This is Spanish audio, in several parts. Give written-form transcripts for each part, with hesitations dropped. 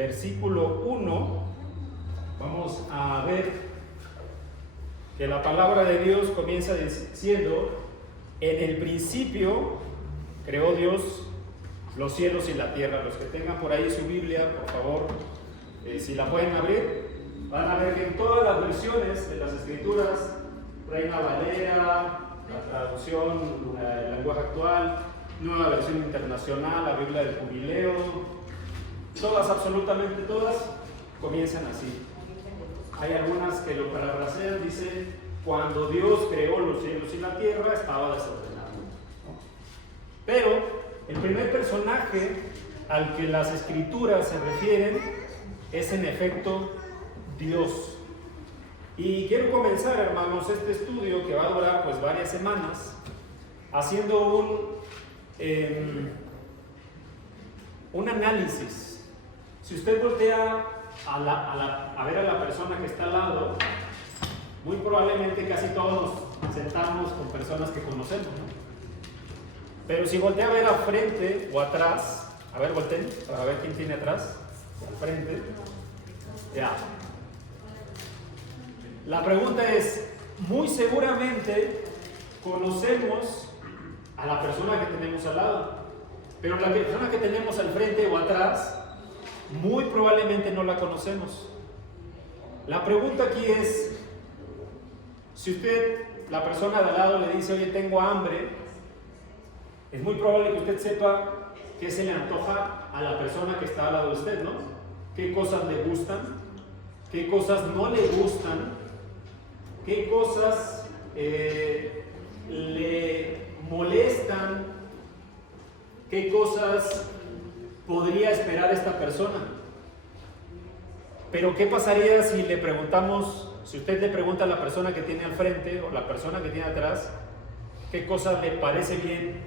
versículo 1, vamos a ver que la palabra de Dios comienza diciendo: en el principio creó Dios los cielos y la tierra. Los que tengan por ahí su Biblia, por favor, si la pueden abrir, van a ver que en todas las versiones de las Escrituras, Reina Valera, la traducción, el lenguaje actual, Nueva Versión Internacional, la Biblia del Jubileo, todas, absolutamente todas, comienzan así. Hay algunas que lo parafrasean, dicen: cuando Dios creó los cielos y la tierra, estaba desordenado. Pero el primer personaje al que las Escrituras se refieren es en efecto Dios. Y quiero comenzar, hermanos, este estudio que va a durar pues varias semanas, haciendo un análisis. Si usted voltea a ver a la persona que está al lado, muy probablemente casi todos nos sentamos con personas que conocemos, ¿no? Pero si voltea a ver al frente o atrás, a ver, volteen para ver quién tiene atrás, al frente, ya. La pregunta es: muy seguramente conocemos a la persona que tenemos al lado, pero la persona que tenemos al frente o atrás, muy probablemente no la conocemos. La pregunta aquí es: si usted, la persona de al lado, le dice: oye, tengo hambre, es muy probable que usted sepa qué se le antoja a la persona que está al lado de usted, ¿no? ¿Qué cosas le gustan? ¿Qué cosas no le gustan? ¿Qué cosas le molestan? ¿Qué cosas podría esperar esta persona? Pero ¿qué pasaría si le preguntamos, si usted le pregunta a la persona que tiene al frente o la persona que tiene atrás, qué cosa le parece bien,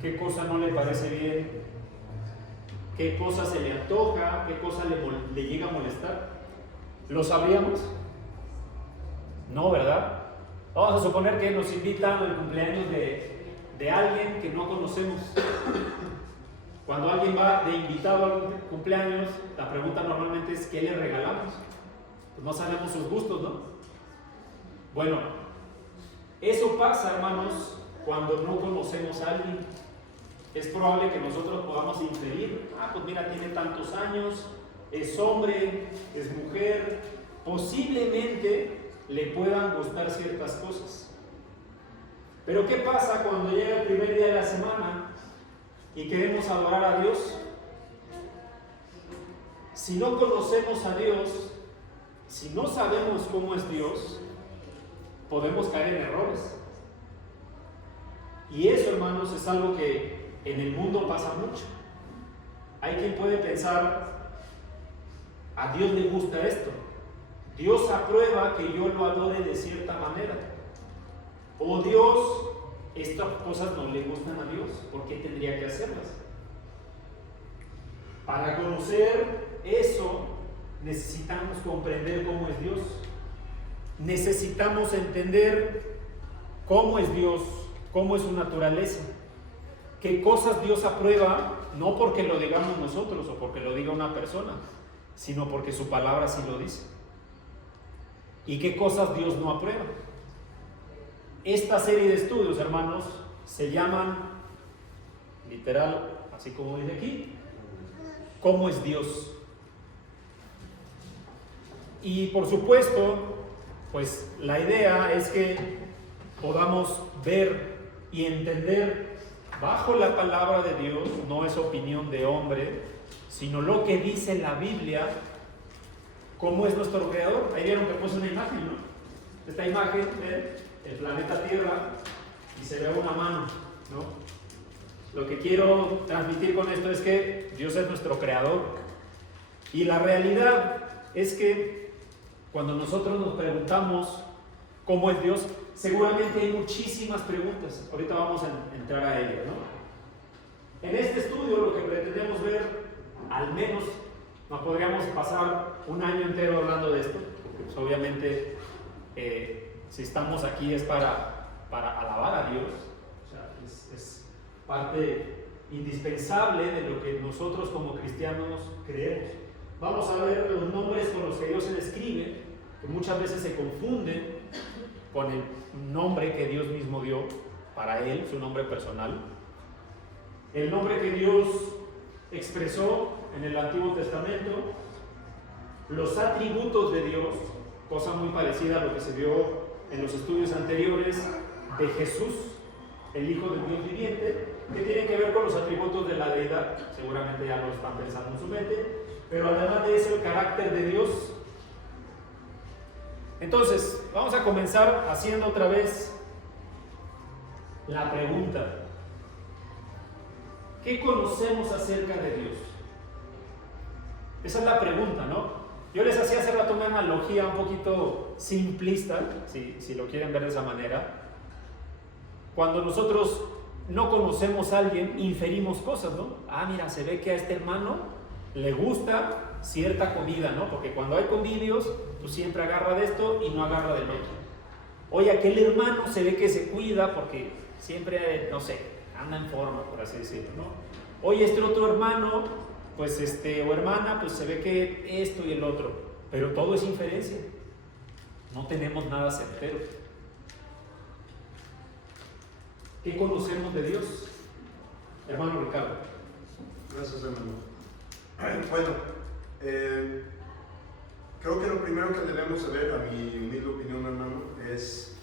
qué cosa no le parece bien, qué cosa se le antoja, qué cosa le llega a molestar? ¿Lo sabríamos? No, ¿verdad? Vamos a suponer que nos invitan al cumpleaños de alguien que no conocemos. Cuando alguien va de invitado al cumpleaños, la pregunta normalmente es: ¿qué le regalamos? Pues no sabemos sus gustos, ¿no? Bueno, eso pasa, hermanos, cuando no conocemos a alguien. Es probable que nosotros podamos inferir: pues mira, tiene tantos años, es hombre, es mujer, posiblemente le puedan gustar ciertas cosas. Pero ¿qué pasa cuando llega el primer día de la semana y queremos adorar a Dios? Si no conocemos a Dios, si no sabemos cómo es Dios, podemos caer en errores. Y eso, hermanos, es algo que en el mundo pasa mucho. Hay quien puede pensar: a Dios le gusta esto, Dios aprueba que yo lo adore de cierta manera, o Dios, estas cosas no le gustan a Dios, ¿por qué tendría que hacerlas? Para conocer eso necesitamos comprender cómo es Dios, necesitamos entender cómo es Dios, cómo es su naturaleza, qué cosas Dios aprueba, no porque lo digamos nosotros o porque lo diga una persona, sino porque su palabra sí lo dice. ¿Y qué cosas Dios no aprueba? Esta serie de estudios, hermanos, se llaman, literal, así como dice aquí, ¿cómo es Dios? Y por supuesto, pues la idea es que podamos ver y entender bajo la palabra de Dios, no es opinión de hombre, sino lo que dice la Biblia, cómo es nuestro creador. Ahí vieron que puse una imagen, ¿no? Esta imagen, el planeta Tierra, y se ve una mano, ¿no? Lo que quiero transmitir con esto es que Dios es nuestro creador. Y la realidad es que cuando nosotros nos preguntamos cómo es Dios, seguramente hay muchísimas preguntas. Ahorita vamos a entrar a ellas, ¿no? En este estudio lo que pretendemos ver, al menos nos podríamos pasar un año entero hablando de esto, porque pues, obviamente si estamos aquí es para alabar a Dios. O sea, es parte indispensable de lo que nosotros como cristianos creemos. vamos a ver los nombres con los que Dios se describe, que muchas veces se confunden con el nombre que Dios mismo dio para Él, su nombre personal. El nombre que Dios expresó en el Antiguo Testamento, los atributos de Dios, cosa muy parecida a lo que se vio en los estudios anteriores de Jesús, el Hijo del Dios viviente, que tiene que ver con los atributos de la deidad. Seguramente ya lo están pensando en su mente, pero además de eso el carácter de Dios. Entonces, vamos a comenzar haciendo otra vez la pregunta: ¿qué conocemos acerca de Dios? Esa es la pregunta, ¿no? Yo les hacía hace rato una analogía un poquito simplista, si lo quieren ver de esa manera. Cuando nosotros no conocemos a alguien, inferimos cosas, ¿no? Ah, mira, se ve que a este hermano le gusta cierta comida, ¿no? Porque cuando hay convivios, pues siempre agarra de esto y no agarra del otro. Oye, aquel hermano se ve que se cuida porque siempre, no sé, anda en forma, por así decirlo, ¿no? Oye, este otro hermano, pues o hermana, pues se ve que esto y el otro. Pero todo es inferencia. No tenemos nada certero. ¿Qué conocemos de Dios? Hermano Ricardo. Gracias, hermano. Bueno, creo que lo primero que debemos saber, a mi humilde opinión, hermano, es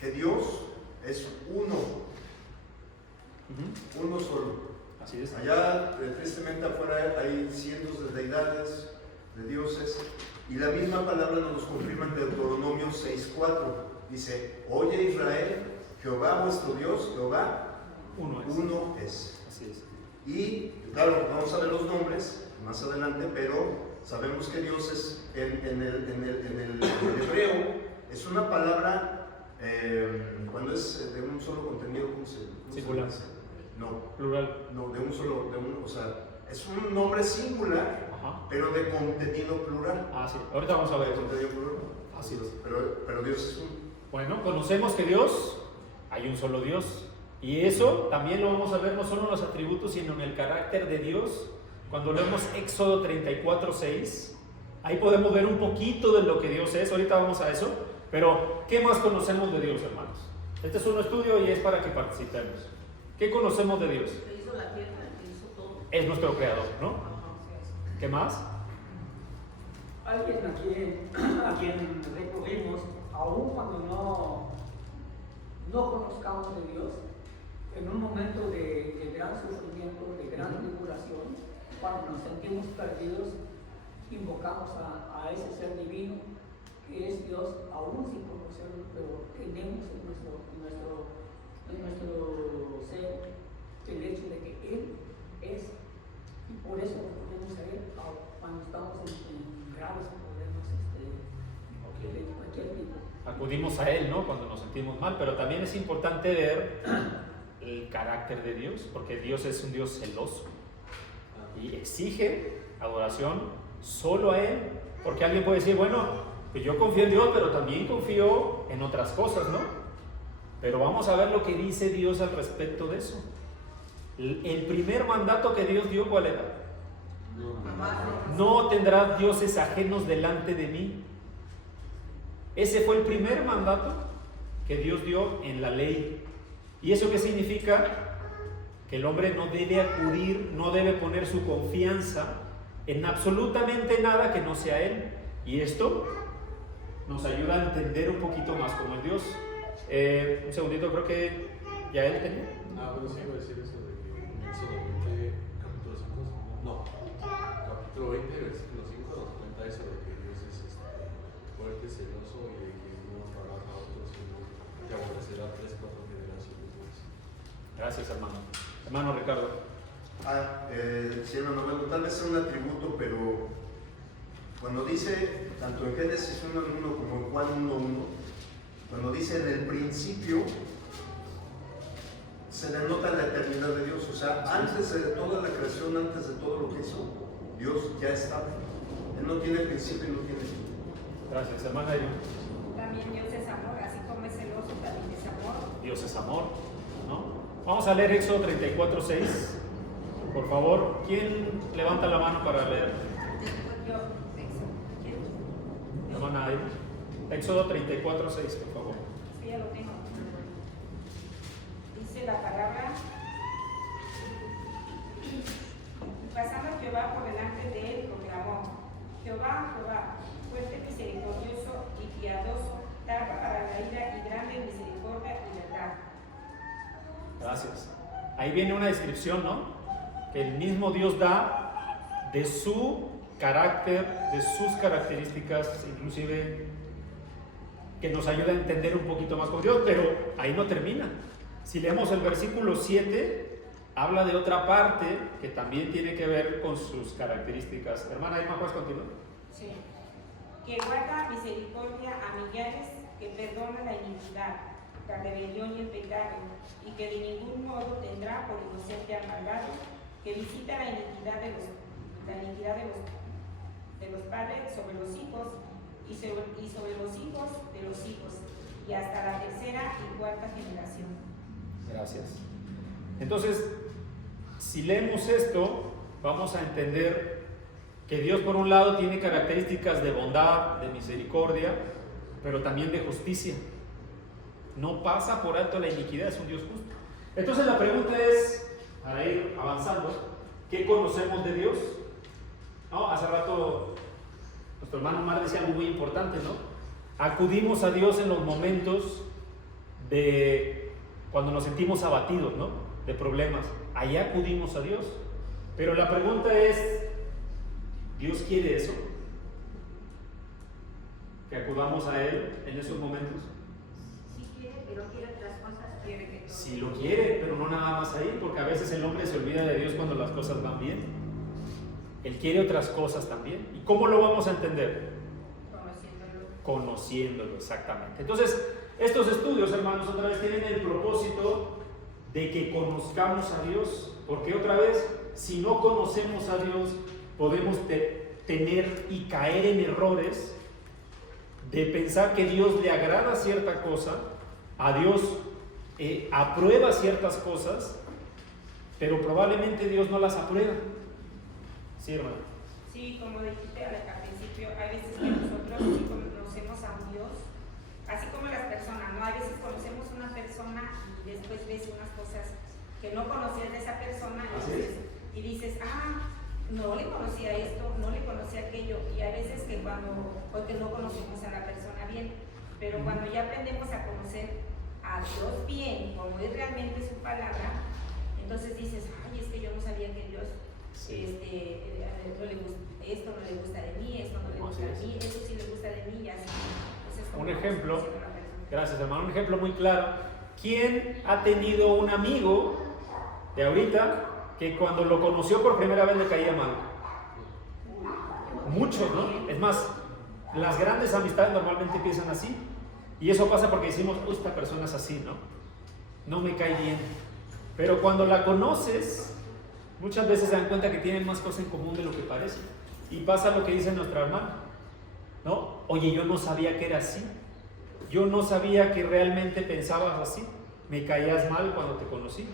que Dios es uno. Uno solo. Así es. Allá, tristemente afuera, hay cientos de deidades, de dioses, y la misma palabra nos confirma en Deuteronomio 6:4. Dice: oye Israel, Jehová vuestro Dios, Jehová uno es. Así es. Y claro, vamos a ver los nombres más adelante, pero sabemos que Dios es, en el hebreo, es una palabra, cuando es de un solo contenido, ¿cómo se singular. No. Plural. No, o sea, es un nombre singular, Ajá. pero de contenido plural. Ah, sí. Ahorita vamos a ver De eso. contenido plural. Así es. Pero Dios es un. Bueno, conocemos que Dios, hay un solo Dios. Y eso también lo vamos a ver no solo en los atributos, sino en el carácter de Dios. Cuando leemos Éxodo 34:6, ahí podemos ver un poquito de lo que Dios es. Ahorita vamos a eso. Pero, ¿qué más conocemos de Dios, hermanos? Este es un estudio y es para que participemos. ¿Qué conocemos de Dios? Que hizo la tierra, que hizo todo. Es nuestro creador, ¿no? ¿Qué más? Alguien a quien recurrimos, aun cuando no conozcamos de Dios, en un momento de gran sufrimiento, de gran tribulación, cuando nos sentimos perdidos, invocamos a ese ser divino que es Dios, aún sin conocerlo, pero tenemos en nuestro ser el hecho de que Él es, y por eso recurrimos a Él cuando estamos en graves problemas de cualquier tipo. Acudimos a Él, ¿no? Cuando nos sentimos mal, pero también es importante ver el carácter de Dios, porque Dios es un Dios celoso y exige adoración solo a Él, porque alguien puede decir, bueno, pues yo confío en Dios, pero también confío en otras cosas, ¿no? Pero vamos a ver lo que dice Dios al respecto de eso. El primer mandato que Dios dio, ¿cuál era? No tendrás dioses ajenos delante de mí. Ese fue el primer mandato que Dios dio en la ley. ¿Y eso qué significa? Que el hombre no debe acudir, no debe poner su confianza en absolutamente nada que no sea Él. Y esto nos ayuda a entender un poquito más cómo es Dios. Un segundito, creo que ya él tenía. Pero sí iba a decir eso de que en Éxodo 20, capítulo 5, no, capítulo 20, versículo 5 nos cuenta eso de que Dios es fuerte, celoso y de que no honrará a otros, sino que aborrecerá 3, 4 generaciones más. Gracias, hermano. Hermano Ricardo. Sí, hermano, bueno, tal vez sea un atributo, pero cuando dice, tanto en Génesis 1:1 como en Juan 1:1, cuando dice en el principio, se denota la eternidad de Dios. O sea, antes de toda la creación, antes de todo lo que hizo, Dios ya estaba. Él no tiene principio y no tiene fin. Gracias, hermana. También Dios es amor, así como es celoso, también es amor. Dios es amor, ¿no? Vamos a leer Éxodo 34:6. Por favor, ¿quién levanta la mano para leer? Hermana Aida. Éxodo 34:6, por favor. Sí, ya lo tengo. Dice la palabra: pasando Jehová por delante de él, proclamó: Jehová, Jehová, fuerte, misericordioso y piadoso, tardo para la ira y grande en misericordia y verdad. Gracias. Ahí viene una descripción, ¿no? Que el mismo Dios da de su carácter, de sus características, inclusive que nos ayuda a entender un poquito más con Dios, pero ahí no termina. Si leemos el versículo 7, habla de otra parte que también tiene que ver con sus características. Hermana Irma, ¿puedes continuar? Sí. Que guarda misericordia a millares, que perdona la iniquidad, la rebelión y el pecado, y que de ningún modo tendrá por inocente al malvado, que visita la iniquidad de los padres sobre los hijos, y sobre los hijos de los hijos, y hasta la tercera y cuarta generación. Gracias. Entonces, si leemos esto, vamos a entender que Dios, por un lado, tiene características de bondad, de misericordia, pero también de justicia. No pasa por alto la iniquidad, es un Dios justo. Entonces la pregunta es, para ir avanzando, ¿qué conocemos de Dios? ¿No? Hace rato nuestro hermano Omar decía algo muy importante, ¿no? Acudimos a Dios en los momentos de cuando nos sentimos abatidos, ¿no? De problemas. Allá acudimos a Dios. Pero la pregunta es, ¿Dios quiere eso? ¿Que acudamos a Él en esos momentos? Sí quiere, pero quiere otras cosas. Quiere que todo. Sí lo quiere, pero no nada más ahí, porque a veces el hombre se olvida de Dios cuando las cosas van bien. Él quiere otras cosas también. ¿Y cómo lo vamos a entender? Conociéndolo, exactamente. Entonces, estos estudios, hermanos, otra vez tienen el propósito de que conozcamos a Dios, porque otra vez, si no conocemos a Dios, podemos tener y caer en errores de pensar que Dios le agrada cierta cosa, a Dios aprueba ciertas cosas, pero probablemente Dios no las aprueba. Sí, hermano. Sí, como dijiste al principio, hay veces que nosotros sí conocemos a un Dios, así como las personas, ¿no? Hay veces conocemos una persona y después ves unas cosas que no conocías de esa persona y dices, no le conocía esto, no le conocía aquello, y hay veces que porque no conocemos a la persona bien, pero cuando ya aprendemos a conocer a Dios bien, como es realmente su palabra, entonces dices, es que yo no sabía que Dios no le gusta esto, no le gusta de mí, esto no le gusta de mí, eso sí le gusta de mí, y así. Entonces, un ejemplo, gracias hermano, un ejemplo muy claro. ¿Quién ha tenido un amigo de ahorita que cuando lo conoció por primera vez le caía mal? Muchos, ¿no? Es más, las grandes amistades normalmente empiezan así, y eso pasa porque decimos, esta persona es así, ¿no? No me cae bien. Pero cuando la conoces, muchas veces se dan cuenta que tienen más cosas en común de lo que parece. Y pasa lo que dice nuestra hermana, ¿no? Oye, yo no sabía que era así. Yo no sabía que realmente pensabas así. Me caías mal cuando te conocí.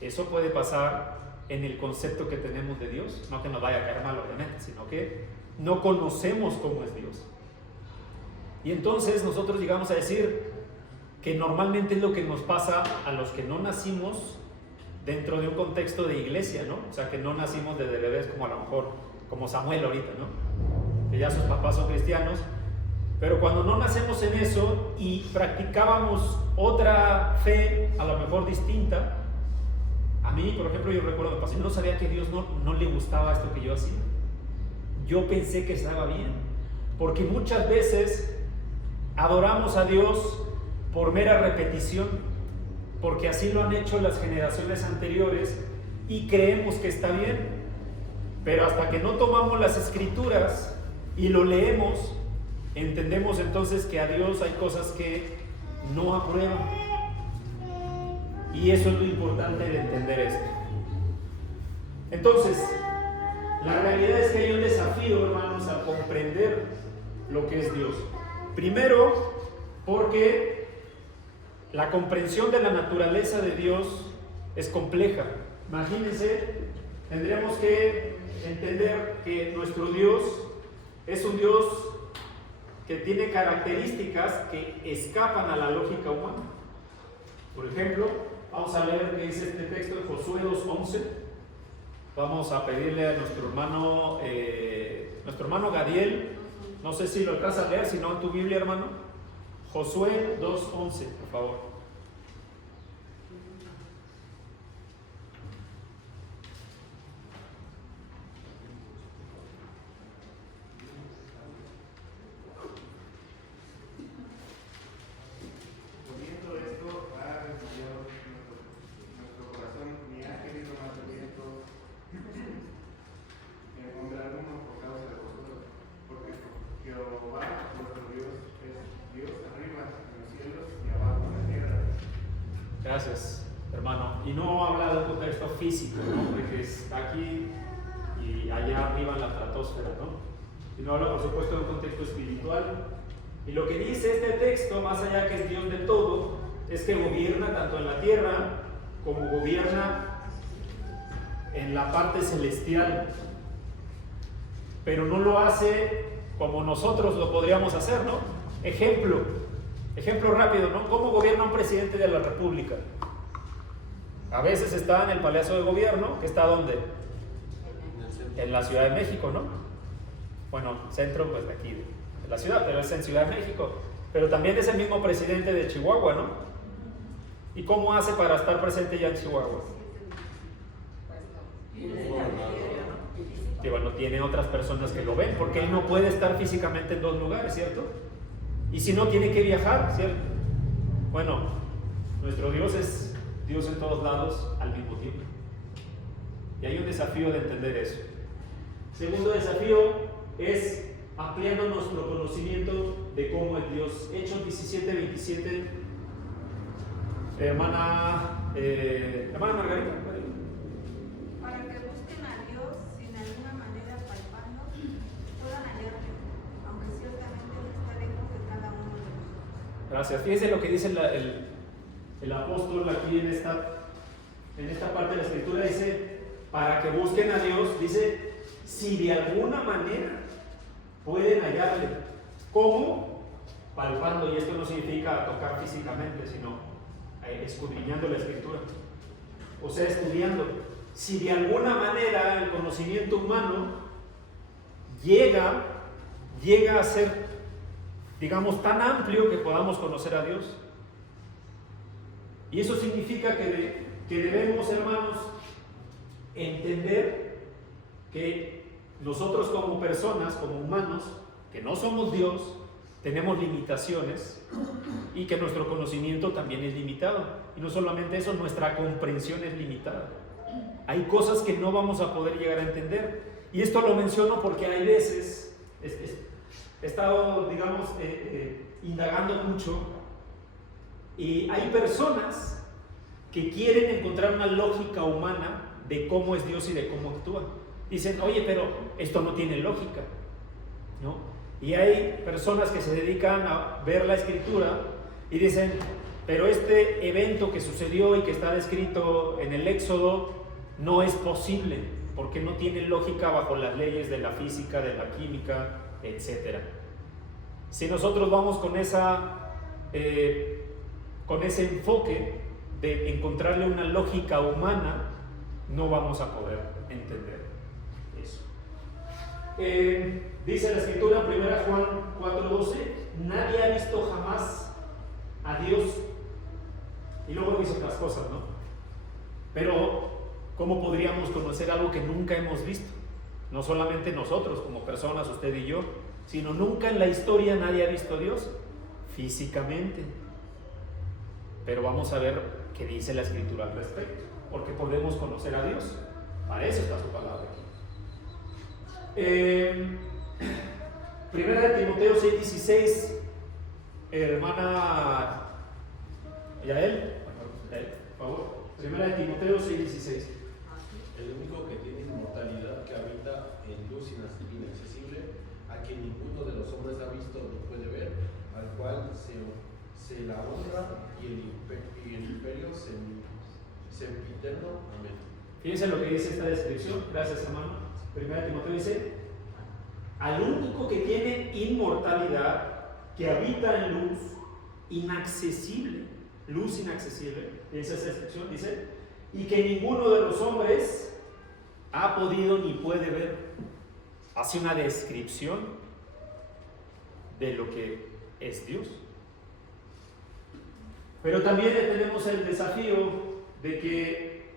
Eso puede pasar en el concepto que tenemos de Dios. No que nos vaya a caer mal, obviamente, sino que no conocemos cómo es Dios. Y entonces nosotros llegamos a decir que normalmente es lo que nos pasa a los que no nacimos dentro de un contexto de iglesia, ¿no? O sea, que no nacimos desde bebés como a lo mejor, como Samuel ahorita, ¿no? Que ya sus papás son cristianos, pero cuando no nacemos en eso y practicábamos otra fe, a lo mejor distinta, a mí, por ejemplo, yo recuerdo, yo no sabía que a Dios no le gustaba esto que yo hacía. Yo pensé que estaba bien, porque muchas veces adoramos a Dios por mera repetición, porque así lo han hecho las generaciones anteriores y creemos que está bien, pero hasta que no tomamos las escrituras y lo leemos, entendemos entonces que a Dios hay cosas que no aprueba, y eso es lo importante de entender esto. Entonces, la realidad es que hay un desafío, hermanos, a comprender lo que es Dios. Primero, porque la comprensión de la naturaleza de Dios es compleja. Imagínense, tendríamos que entender que nuestro Dios es un Dios que tiene características que escapan a la lógica humana. Por ejemplo, vamos a leer qué dice este texto de Josué 2:11. Vamos a pedirle a nuestro hermano Gadiel, no sé si lo alcanzas a leer, si no en tu Biblia, hermano. Josué 2:11, por favor. Gracias, hermano. Y no habla de un contexto físico, ¿no? De que está aquí y allá arriba en la estratosfera, ¿no? Sino habla, por supuesto, de un contexto espiritual. Y lo que dice este texto, más allá que es Dios de todo, es que gobierna tanto en la tierra como gobierna en la parte celestial. Pero no lo hace como nosotros lo podríamos hacer, ¿no? Ejemplo rápido, ¿no? ¿Cómo gobierna un presidente de la República? A veces está en el Palacio de Gobierno, que está ¿dónde? En la Ciudad de México, ¿no? Bueno, centro pues de aquí, de la ciudad, pero es en Ciudad de México. Pero también es el mismo presidente de Chihuahua, ¿no? ¿Y cómo hace para estar presente ya en Chihuahua? Que bueno, tiene otras personas que lo ven, porque él no puede estar físicamente en dos lugares, ¿cierto? Y si no, tiene que viajar, ¿cierto? Bueno, nuestro Dios es Dios en todos lados al mismo tiempo. Y hay un desafío de entender eso. Segundo desafío es ampliando nuestro conocimiento de cómo es Dios. Hechos 17:27. Hermana Margarita. Para que busquen a Dios sin alguna manera palpando, puedan hallarlo, aunque ciertamente está lejos de cada uno de nosotros. Gracias. Fíjense lo que dice el apóstol aquí en esta parte de la escritura. Dice, para que busquen a Dios, dice, si de alguna manera pueden hallarle. ¿Cómo? Palpando, y esto no significa tocar físicamente, sino escudriñando la escritura. O sea, estudiando. Si de alguna manera el conocimiento humano llega a ser, digamos, tan amplio que podamos conocer a Dios. Y eso significa que debemos, hermanos, entender que nosotros como personas, como humanos, que no somos Dios, tenemos limitaciones y que nuestro conocimiento también es limitado. Y no solamente eso, nuestra comprensión es limitada. Hay cosas que no vamos a poder llegar a entender. Y esto lo menciono porque hay veces, he estado, digamos, indagando mucho, y hay personas que quieren encontrar una lógica humana de cómo es Dios y de cómo actúa. Dicen, oye, pero esto no tiene lógica, ¿no? Y hay personas que se dedican a ver la escritura y dicen, pero este evento que sucedió y que está descrito en el Éxodo no es posible, porque no tiene lógica bajo las leyes de la física, de la química, etc. Si nosotros vamos con ese enfoque de encontrarle una lógica humana, no vamos a poder entender eso. Dice la escritura en 1 Juan 4:12, nadie ha visto jamás a Dios. Y luego dice otras cosas, ¿no? Pero ¿cómo podríamos conocer algo que nunca hemos visto? No solamente nosotros como personas, usted y yo, sino nunca en la historia nadie ha visto a Dios físicamente. Pero vamos a ver qué dice la escritura al respecto, porque podemos conocer a Dios. Para eso está su palabra aquí. Primera de Timoteo 6:16, hermana Yael, por favor. Primera de Timoteo 6:16. El único que tiene inmortalidad, que habita en luz inaccesible, a quien ninguno de los hombres ha visto ni puede ver, al cual se la honra y el imperio sempiterno. Amén. Fíjense lo que dice esta descripción. Gracias, hermano. 1 Timoteo dice: al único que tiene inmortalidad, que habita en luz inaccesible. Luz inaccesible. Fíjense esa descripción. Dice: y que ninguno de los hombres ha podido ni puede ver. Hace una descripción de lo que es Dios. Pero también tenemos el desafío de que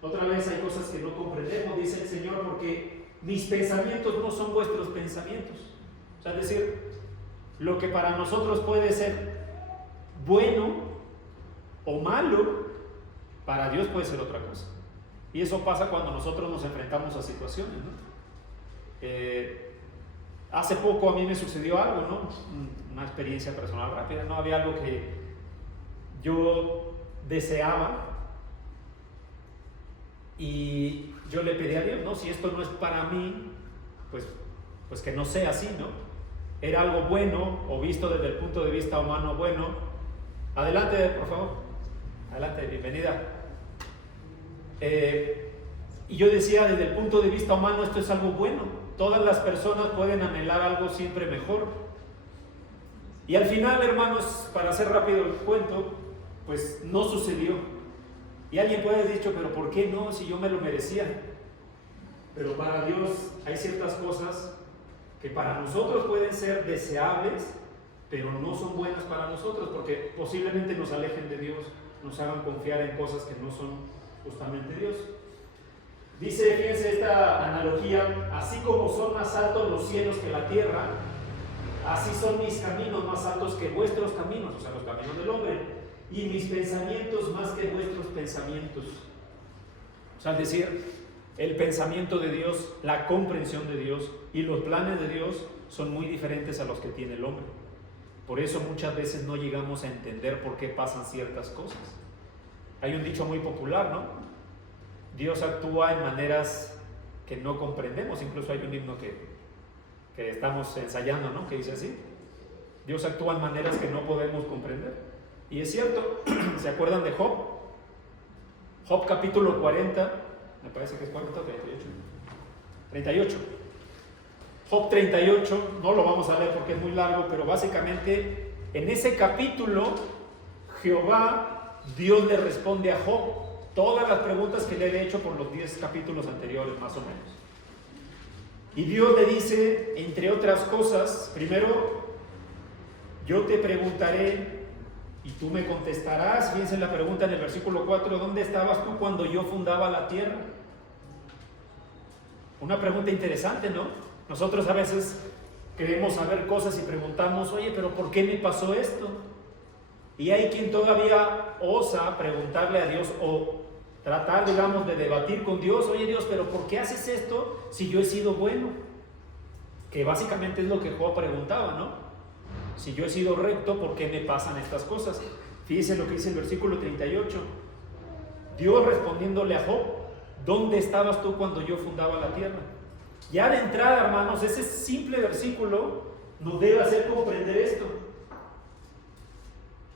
otra vez hay cosas que no comprendemos, dice el Señor, porque mis pensamientos no son vuestros pensamientos. O sea, es decir, lo que para nosotros puede ser bueno o malo, para Dios puede ser otra cosa. Y eso pasa cuando nosotros nos enfrentamos a situaciones, ¿no? Hace poco a mí me sucedió algo, ¿no? Una experiencia personal rápida, ¿no? Había algo que yo deseaba y yo le pedí a Dios, ¿no? Si esto no es para mí, pues que no sea así, ¿no? Era algo bueno, o visto desde el punto de vista humano bueno. Adelante, por favor. Adelante, bienvenida. Y yo decía, desde el punto de vista humano, esto es algo bueno. Todas las personas pueden anhelar algo siempre mejor. Y al final, hermanos, para hacer rápido el cuento, pues no sucedió. Y alguien puede haber dicho, pero ¿por qué no? Si yo me lo merecía. Pero para Dios hay ciertas cosas que para nosotros pueden ser deseables, pero no son buenas para nosotros, porque posiblemente nos alejen de Dios, nos hagan confiar en cosas que no son justamente Dios. Dice, fíjense esta analogía: así como son más altos los cielos que la tierra, así son mis caminos más altos que vuestros caminos, o sea, los caminos del hombre, y mis pensamientos más que vuestros pensamientos. O sea, es decir, el pensamiento de Dios, la comprensión de Dios y los planes de Dios son muy diferentes a los que tiene el hombre. Por eso muchas veces no llegamos a entender por qué pasan ciertas cosas. Hay un dicho muy popular, ¿no? Dios actúa en maneras que no comprendemos. Incluso hay un himno que estamos ensayando, ¿no? Que dice así: Dios actúa en maneras que no podemos comprender. Y es cierto. ¿Se acuerdan de Job? Job capítulo 40, me parece que es 40 o 38. Job 38, no lo vamos a leer porque es muy largo, pero básicamente en ese capítulo Jehová, Dios le responde a Job todas las preguntas que le he hecho por los 10 capítulos anteriores, más o menos. Y Dios le dice, entre otras cosas, primero, yo te preguntaré y tú me contestarás. Fíjense la pregunta en el versículo 4, ¿dónde estabas tú cuando yo fundaba la tierra? Una pregunta interesante, ¿no? Nosotros a veces queremos saber cosas y preguntamos, oye, pero ¿por qué me pasó esto? Y hay quien todavía osa preguntarle a Dios o tratar, digamos, de debatir con Dios, oye Dios, pero ¿por qué haces esto si yo he sido bueno? Que básicamente es lo que Job preguntaba, ¿no? Si yo he sido recto, ¿por qué me pasan estas cosas? Fíjense lo que dice el versículo 38. Dios respondiéndole a Job, ¿dónde estabas tú cuando yo fundaba la tierra? Ya de entrada, hermanos, ese simple versículo nos debe hacer comprender esto.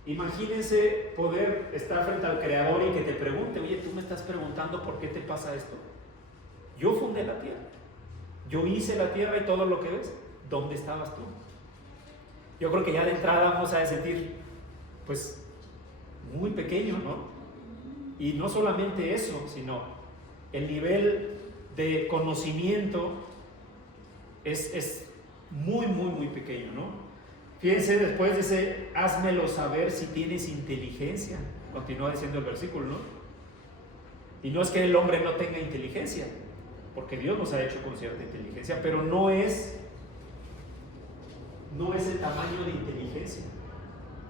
Imagínense poder estar frente al Creador y que te pregunte, oye, tú me estás preguntando por qué te pasa esto. Yo fundé la tierra, yo hice la tierra y todo lo que ves. ¿Dónde estabas tú? Yo creo que ya de entrada vamos a sentir, pues, muy pequeño, ¿no? Y no solamente eso, sino el nivel de conocimiento es muy, muy, muy pequeño, ¿no? Fíjense, después dice, házmelo saber si tienes inteligencia. Continúa diciendo el versículo, ¿no? Y no es que el hombre no tenga inteligencia, porque Dios nos ha hecho con cierta inteligencia, pero no es el tamaño de inteligencia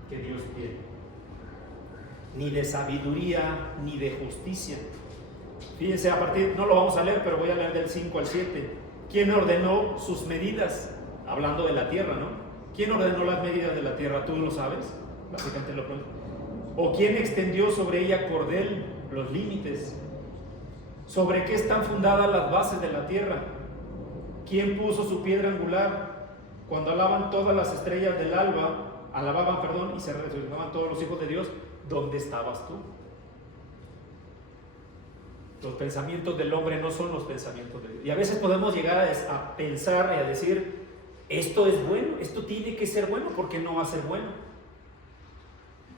que Dios tiene, ni de sabiduría, ni de justicia. Fíjense, a partir, no lo vamos a leer, pero voy a leer del 5 al 7. ¿Quién ordenó sus medidas? Hablando de la tierra, ¿no? ¿Quién ordenó las medidas de la tierra? ¿Tú lo sabes? Básicamente lo pregunto. ¿O quién extendió sobre ella cordel, los límites? ¿Sobre qué están fundadas las bases de la tierra? ¿Quién puso su piedra angular? Cuando alaban todas las estrellas del alba, y se regocijaban todos los hijos de Dios, ¿dónde estabas tú? Los pensamientos del hombre no son los pensamientos de Dios. Y a veces podemos llegar a pensar y a decir, esto es bueno, esto tiene que ser bueno, porque no va a ser bueno.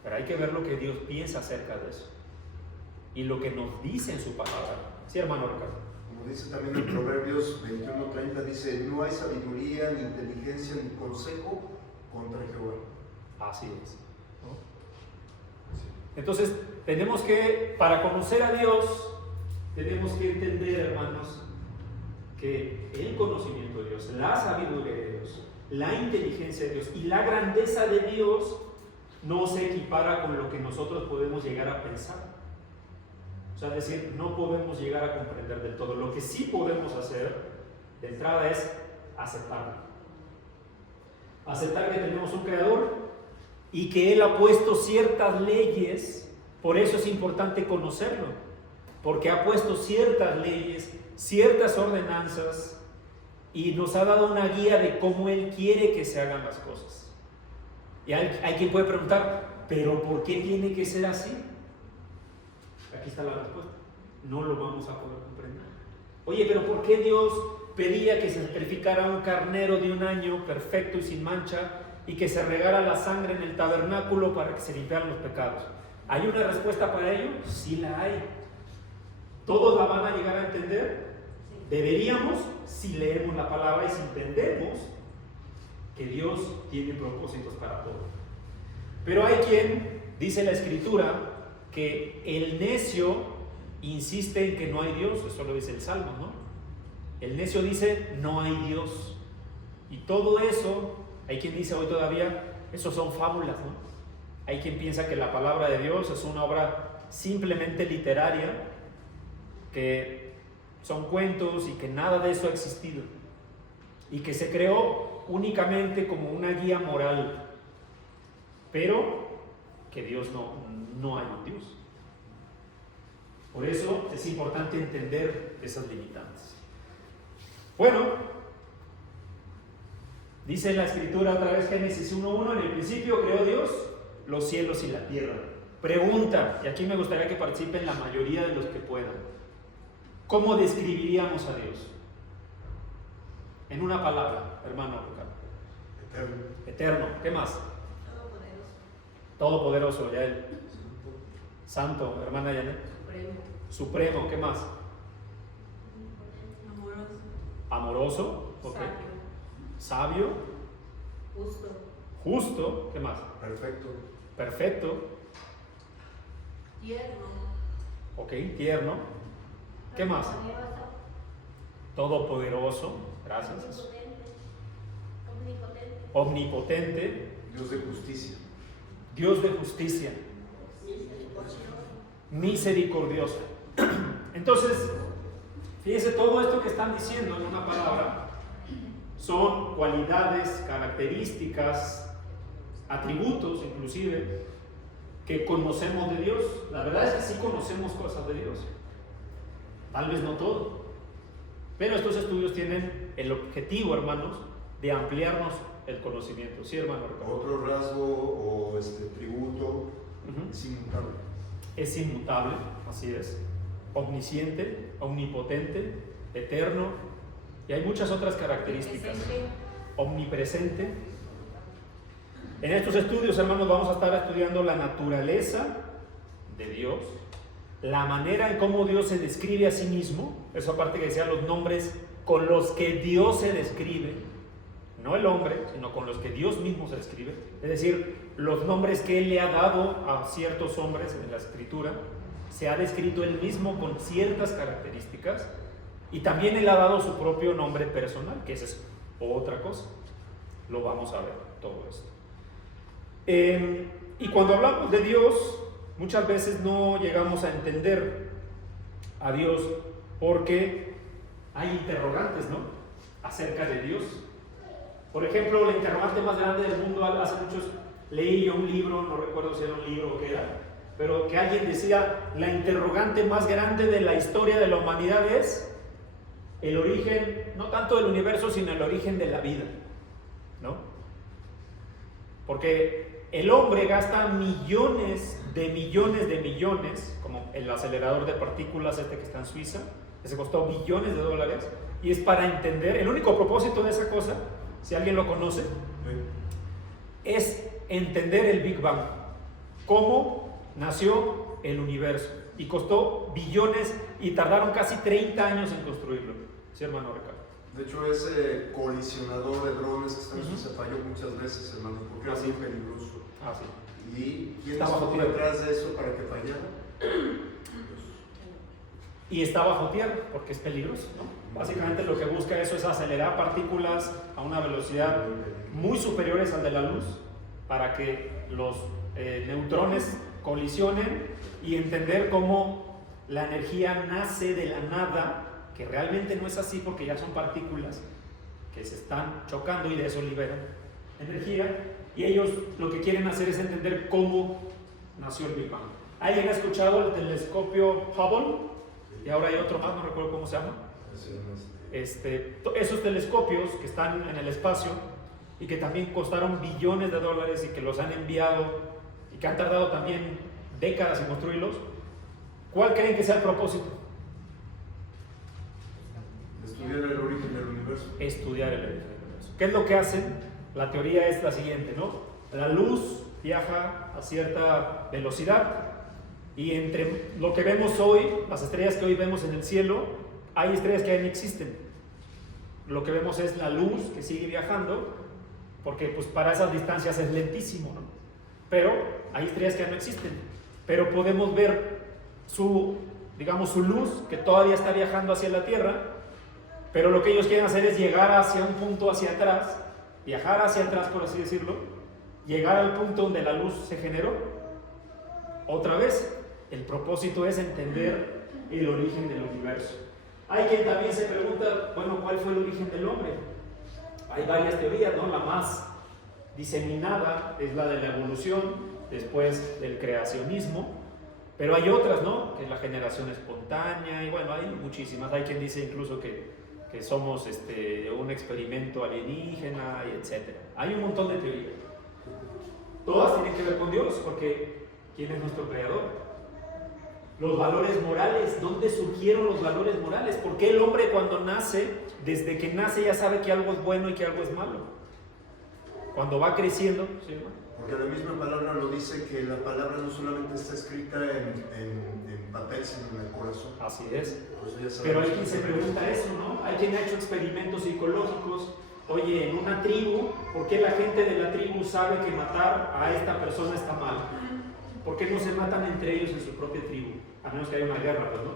Pero hay que ver lo que Dios piensa acerca de eso y lo que nos dice en su palabra. Sí, hermano Ricardo. Como dice también en Proverbios 21:30, dice, no hay sabiduría, ni inteligencia, ni consejo contra Jehová. Así es, ¿no? Entonces, tenemos que, para conocer a Dios, tenemos que entender, hermanos, que el conocimiento de Dios, la sabiduría de Dios, la inteligencia de Dios y la grandeza de Dios no se equipara con lo que nosotros podemos llegar a pensar. O sea, es decir, no podemos llegar a comprender del todo. Lo que sí podemos hacer de entrada es aceptarlo. Aceptar que tenemos un creador y que Él ha puesto ciertas leyes. Por eso es importante conocerlo, porque ha puesto ciertas leyes, ciertas ordenanzas y nos ha dado una guía de cómo Él quiere que se hagan las cosas. Y hay quien puede preguntar, ¿pero por qué tiene que ser así? Aquí está la respuesta. No lo vamos a poder comprender. Oye, ¿pero por qué Dios pedía que se sacrificara un carnero de 1 año perfecto y sin mancha y que se regara la sangre en el tabernáculo para que se limpiaran los pecados? ¿Hay una respuesta para ello? Sí la hay. ¿Todos la van a llegar a entender? Deberíamos, si leemos la palabra y si entendemos que Dios tiene propósitos para todo. Pero hay quien, dice la Escritura, que el necio insiste en que no hay Dios. Eso lo dice el Salmo, ¿no? El necio dice, no hay Dios. Y todo eso, hay quien dice hoy todavía, eso son fábulas, ¿no? Hay quien piensa que la palabra de Dios es una obra simplemente literaria, que son cuentos y que nada de eso ha existido. Y que se creó únicamente como una guía moral, pero que Dios no hay un Dios. Por eso es importante entender esas limitantes. Bueno, dice la Escritura otra vez, Génesis 1:1, en el principio creó Dios los cielos y la tierra. Pregunta, y aquí me gustaría que participen la mayoría de los que puedan. ¿Cómo describiríamos a Dios? En una palabra, hermano Ricardo. Eterno. Eterno. ¿Qué más? Todopoderoso. Todopoderoso, ya él. Santo, hermana Janet. Supremo, ¿qué más? Amoroso. Amoroso, ok. Sabio. Justo. Justo, ¿qué más? Perfecto. Perfecto, Tierno. ok. Tierno, ¿qué más? Todopoderoso, gracias. Omnipotente, Dios de justicia. Dios de justicia, misericordioso. Entonces, fíjense, todo esto que están diciendo en una palabra son cualidades, características, atributos inclusive, que conocemos de Dios. La verdad es que sí conocemos cosas de Dios, tal vez no todo, pero estos estudios tienen el objetivo, hermanos, de ampliarnos el conocimiento. Sí, hermano Ricardo. Otro rasgo o tributo es inmutable. Es inmutable, así es. Omnisciente, omnipotente, eterno, y hay muchas otras características. Omnipresente. En estos estudios, hermanos, vamos a estar estudiando la naturaleza de Dios, la manera en cómo Dios se describe a sí mismo, eso aparte que decía los nombres con los que Dios se describe, no el hombre, sino con los que Dios mismo se describe, es decir, los nombres que Él le ha dado a ciertos hombres en la Escritura, se ha descrito Él mismo con ciertas características, y también Él ha dado su propio nombre personal, que esa es otra cosa. Lo vamos a ver, todo esto. Y cuando hablamos de Dios, muchas veces no llegamos a entender a Dios porque hay interrogantes, ¿no?, acerca de Dios. Por ejemplo, la interrogante más grande del mundo, hace muchos leí yo un libro, no recuerdo si era un libro o qué era, pero que alguien decía, la interrogante más grande de la historia de la humanidad es el origen, no tanto del universo, sino el origen de la vida, ¿no? Porque el hombre gasta millones, como el acelerador de partículas este que está en Suiza, ese costó billones de dólares, y es para entender, el único propósito de esa cosa, si alguien lo conoce, es entender el Big Bang, cómo nació el universo, y costó billones y tardaron casi 30 años en construirlo. ¿Sí, hermano Ricardo? De hecho, ese colisionador de drones que está en Suiza falló muchas veces, hermano, porque era muy peligroso. Ah, sí. ¿Y quién Está bajo estuvo tierra. detrás de eso para que fallara? Y está bajo tierra porque es peligroso, ¿no? Básicamente lo que busca eso es acelerar partículas a una velocidad muy superiores al de la luz para que los neutrones colisionen y entender cómo la energía nace de la nada, que realmente no es así porque ya son partículas que se están chocando y de eso liberan energía, y ellos lo que quieren hacer es entender cómo nació el Big Bang. ¿Alguien ha escuchado el telescopio Hubble? Y ahora hay otro más, no recuerdo cómo se llama. Esos telescopios que están en el espacio y que también costaron billones de dólares y que los han enviado y que han tardado también décadas en construirlos, ¿cuál creen que sea el propósito? Estudiar el origen del universo. Estudiar el origen del universo. ¿Qué es lo que hacen? La teoría es la siguiente, ¿no? La luz viaja a cierta velocidad y entre lo que vemos hoy, las estrellas que hoy vemos en el cielo, hay estrellas que ya no existen. Lo que vemos es la luz que sigue viajando, porque pues para esas distancias es lentísimo, ¿no? Pero hay estrellas que ya no existen, pero podemos ver su luz que todavía está viajando hacia la Tierra, pero lo que ellos quieren hacer es llegar hacia un punto hacia atrás, viajar hacia atrás, por así decirlo, llegar al punto donde la luz se generó. Otra vez, el propósito es entender el origen del universo. Hay quien también se pregunta, bueno, ¿cuál fue el origen del hombre? Hay varias teorías, ¿no? La más diseminada es la de la evolución, después del creacionismo, pero hay otras, ¿no? Que es la generación espontánea, y bueno, hay muchísimas. Hay quien dice incluso que somos un experimento alienígena, y etc. Hay un montón de teorías. Todas tienen que ver con Dios, porque ¿quién es nuestro creador? Los valores morales, ¿dónde surgieron los valores morales? ¿Por qué el hombre cuando nace, desde que nace ya sabe que algo es bueno y que algo es malo? Cuando va creciendo, ¿sí? Porque la misma palabra lo dice, que la palabra no solamente está escrita en papel, sino en el corazón. Así es. Pues pero hay quien se pregunta eso, ¿no? Hay quien ha hecho experimentos psicológicos. Oye, en una tribu, ¿por qué la gente de la tribu sabe que matar a esta persona está mal? ¿Por qué no se matan entre ellos en su propia tribu? A menos que haya una guerra, pues, ¿no?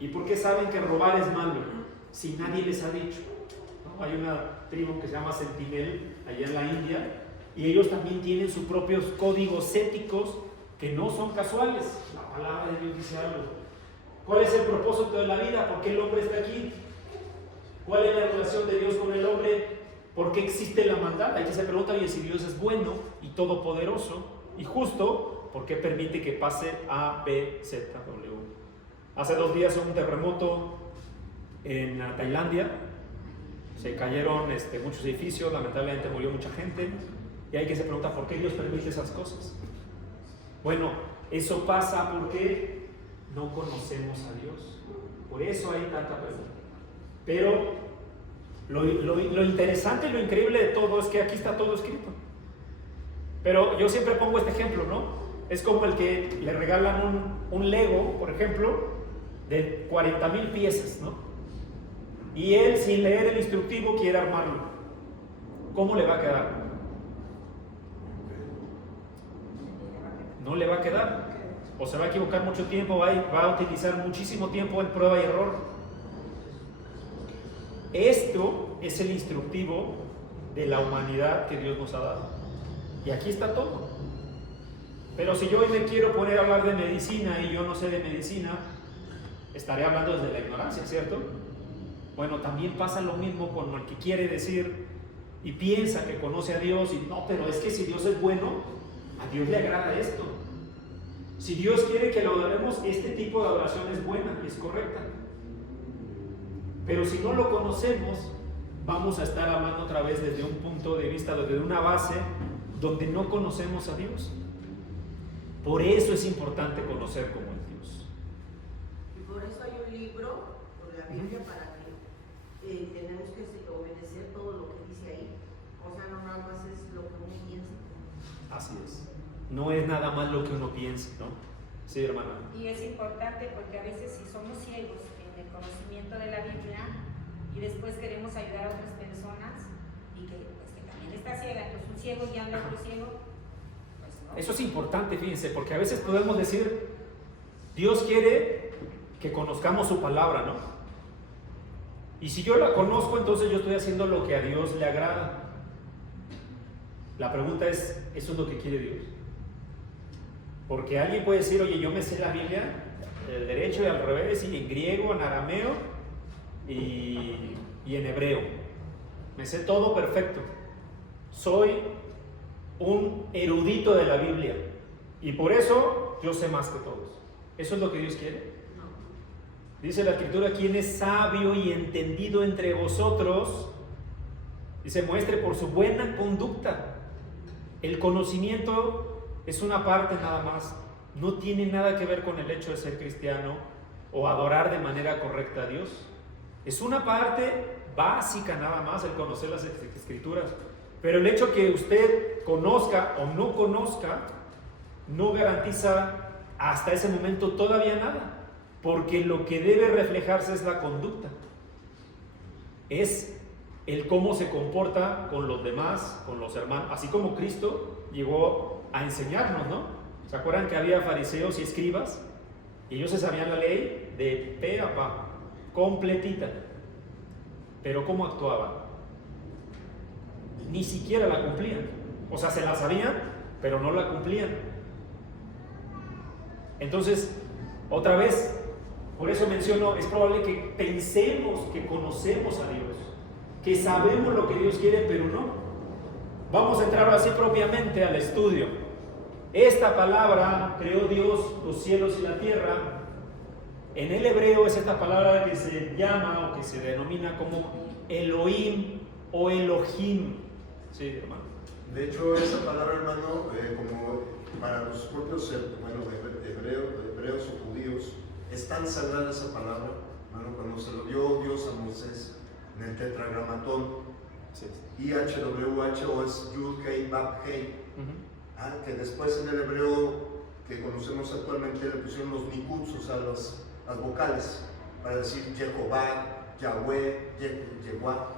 ¿Y por qué saben que robar es malo? Si nadie les ha dicho, ¿no? Hay una tribu que se llama Sentinel, allá en la India, y ellos también tienen sus propios códigos éticos que no son casuales. La palabra de Dios dice algo. ¿Cuál es el propósito de la vida? ¿Por qué el hombre está aquí? ¿Cuál es la relación de Dios con el hombre? ¿Por qué existe la maldad? Hay que se pregunta, oye, si Dios es bueno y todopoderoso y justo, ¿por qué permite que pase A, B, Z, W? Hace 2 días hubo un terremoto en Tailandia, se cayeron muchos edificios, lamentablemente murió mucha gente, y hay que se pregunta, ¿por qué Dios permite esas cosas? Bueno, eso pasa porque no conocemos a Dios, por eso hay tanta pregunta. Pero lo interesante y lo increíble de todo es que aquí está todo escrito. Pero yo siempre pongo este ejemplo, ¿no? Es como el que le regalan un Lego, por ejemplo, de 40,000 piezas, ¿no? Y él, sin leer el instructivo, quiere armarlo. ¿Cómo le va a quedar? No le va a quedar. O se va a equivocar mucho tiempo, va a utilizar muchísimo tiempo en prueba y error. Esto es el instructivo de la humanidad que Dios nos ha dado. Y aquí está todo. Pero si yo hoy me quiero poner a hablar de medicina y yo no sé de medicina, estaré hablando desde la ignorancia, ¿cierto? Bueno, también pasa lo mismo con el que quiere decir y piensa que conoce a Dios y no, pero es que si Dios es bueno, a Dios le agrada esto. Si Dios quiere que lo adoremos, este tipo de adoración es buena y es correcta. Pero si no lo conocemos, vamos a estar hablando otra vez desde un punto de vista, desde una base donde no conocemos a Dios. Por eso es importante conocer cómo es Dios. Y por eso hay un libro, por la Biblia, para que tenemos que obedecer todo lo que dice ahí. O sea, no nada más es lo que uno piensa. Así es. No es nada más lo que uno piensa, ¿no? Sí, hermana. Y es importante porque a veces si somos ciegos en el conocimiento de la Biblia y después queremos ayudar a otras personas y que, pues, que también está ciega, entonces un ciego guiando a otro ciego, pues no. Eso es importante, fíjense, porque a veces podemos decir, Dios quiere que conozcamos su palabra, ¿no? Y si yo la conozco, entonces yo estoy haciendo lo que a Dios le agrada. La pregunta es, ¿eso es lo que quiere Dios? Porque alguien puede decir, oye, yo me sé la Biblia, el derecho y al revés, y en griego, en arameo y en hebreo. Me sé todo perfecto. Soy un erudito de la Biblia. Y por eso yo sé más que todos. ¿Eso es lo que Dios quiere? Dice la Escritura, quien es sabio y entendido entre vosotros, y se muestre por su buena conducta. El conocimiento es una parte nada más, no tiene nada que ver con el hecho de ser cristiano o adorar de manera correcta a Dios. Es una parte básica nada más el conocer las Escrituras, pero el hecho que usted conozca o no conozca no garantiza hasta ese momento todavía nada, porque lo que debe reflejarse es la conducta, es el cómo se comporta con los demás, con los hermanos, así como Cristo llegó a enseñarnos, ¿no? ¿Se acuerdan que había fariseos y escribas? Y ellos se sabían la ley de pe a pa, completita. Pero ¿cómo actuaban? Ni siquiera la cumplían. O sea, se la sabían, pero no la cumplían. Entonces, otra vez, por eso menciono, es probable que pensemos que conocemos a Dios, que sabemos lo que Dios quiere, pero no. Vamos a entrar así propiamente al estudio. Esta palabra, creó Dios los cielos y la tierra. En el hebreo es esta palabra que se llama o que se denomina como Elohim o Elohim. Sí, hermano. De hecho, esa palabra, hermano, como para los propios hebreos o judíos, es tan sagrada esa palabra, hermano, cuando se lo dio Dios a Moisés en el tetragramatón. Sí. IHWH es Yud Hei Bab Hei. Que después en el hebreo que conocemos actualmente le pusieron los nikuts, o sea, las vocales, para decir Jehová, Yahweh, Yehuá.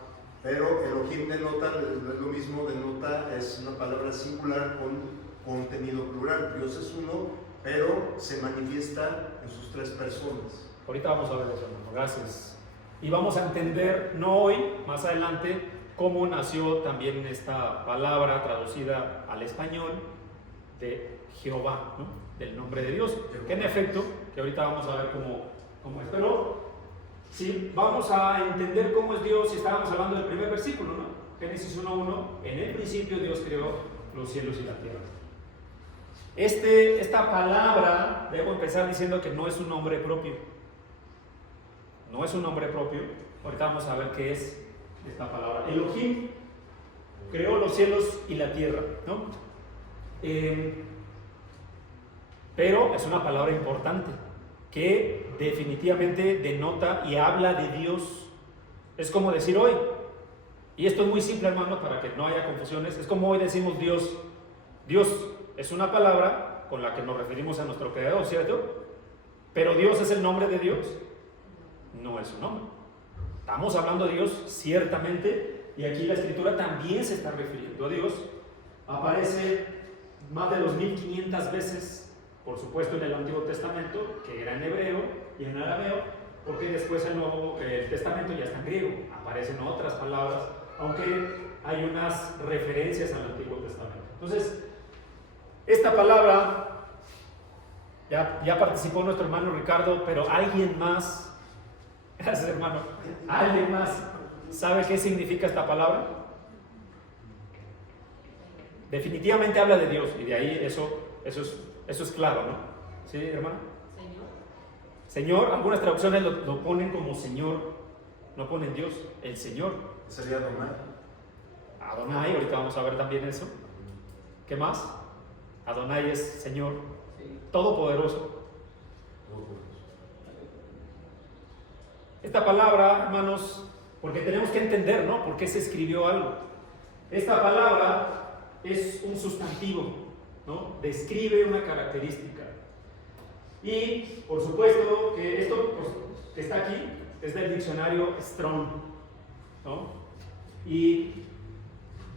Pero Elohim denota, es lo mismo, denota, es una palabra singular con contenido plural. Dios es uno, pero se manifiesta en sus tres personas. Ahorita vamos a ver eso, hermano. Gracias. Y vamos a entender, no hoy, más adelante, cómo nació también esta palabra traducida al español de Jehová, ¿no? Del nombre de Dios, que en efecto, que ahorita vamos a ver cómo es, pero sí, vamos a entender cómo es Dios si estábamos hablando del primer versículo, ¿no? Génesis 1:1, en el principio Dios creó los cielos y la tierra. Esta palabra, debo empezar diciendo que no es un nombre propio, no es un nombre propio. Ahorita vamos a ver qué es esta palabra. Elohim creó los cielos y la tierra, ¿no? Pero es una palabra importante que definitivamente denota y habla de Dios. Es como decir hoy, y esto es muy simple, hermano, para que no haya confusiones, es como hoy decimos Dios. Dios es una palabra con la que nos referimos a nuestro Creador, ¿cierto? Pero Dios es el nombre de Dios, no es su nombre. Estamos hablando de Dios, ciertamente, y aquí la Escritura también se está refiriendo a Dios. Aparece más de 2500 veces, por supuesto en el Antiguo Testamento, que era en hebreo y en arameo, porque después el Testamento ya está en griego, aparecen otras palabras, aunque hay unas referencias al Antiguo Testamento. Entonces, esta palabra, ya participó nuestro hermano Ricardo, pero alguien más, gracias hermano, alguien más sabe qué significa esta palabra. Definitivamente habla de Dios, y de ahí eso es claro, ¿no? ¿Sí, hermano? Señor, algunas traducciones lo ponen como Señor, no ponen Dios, el Señor. Sería Adonai. Adonai, ahorita vamos a ver también eso. ¿Qué más? Adonai es Señor, Sí. todopoderoso. Esta palabra, hermanos, porque tenemos que entender, ¿no? ¿Por qué se escribió algo? Esta palabra es un sustantivo, ¿no? Describe una característica. Y, por supuesto, que esto pues, que está aquí es del diccionario Strong, ¿no? Y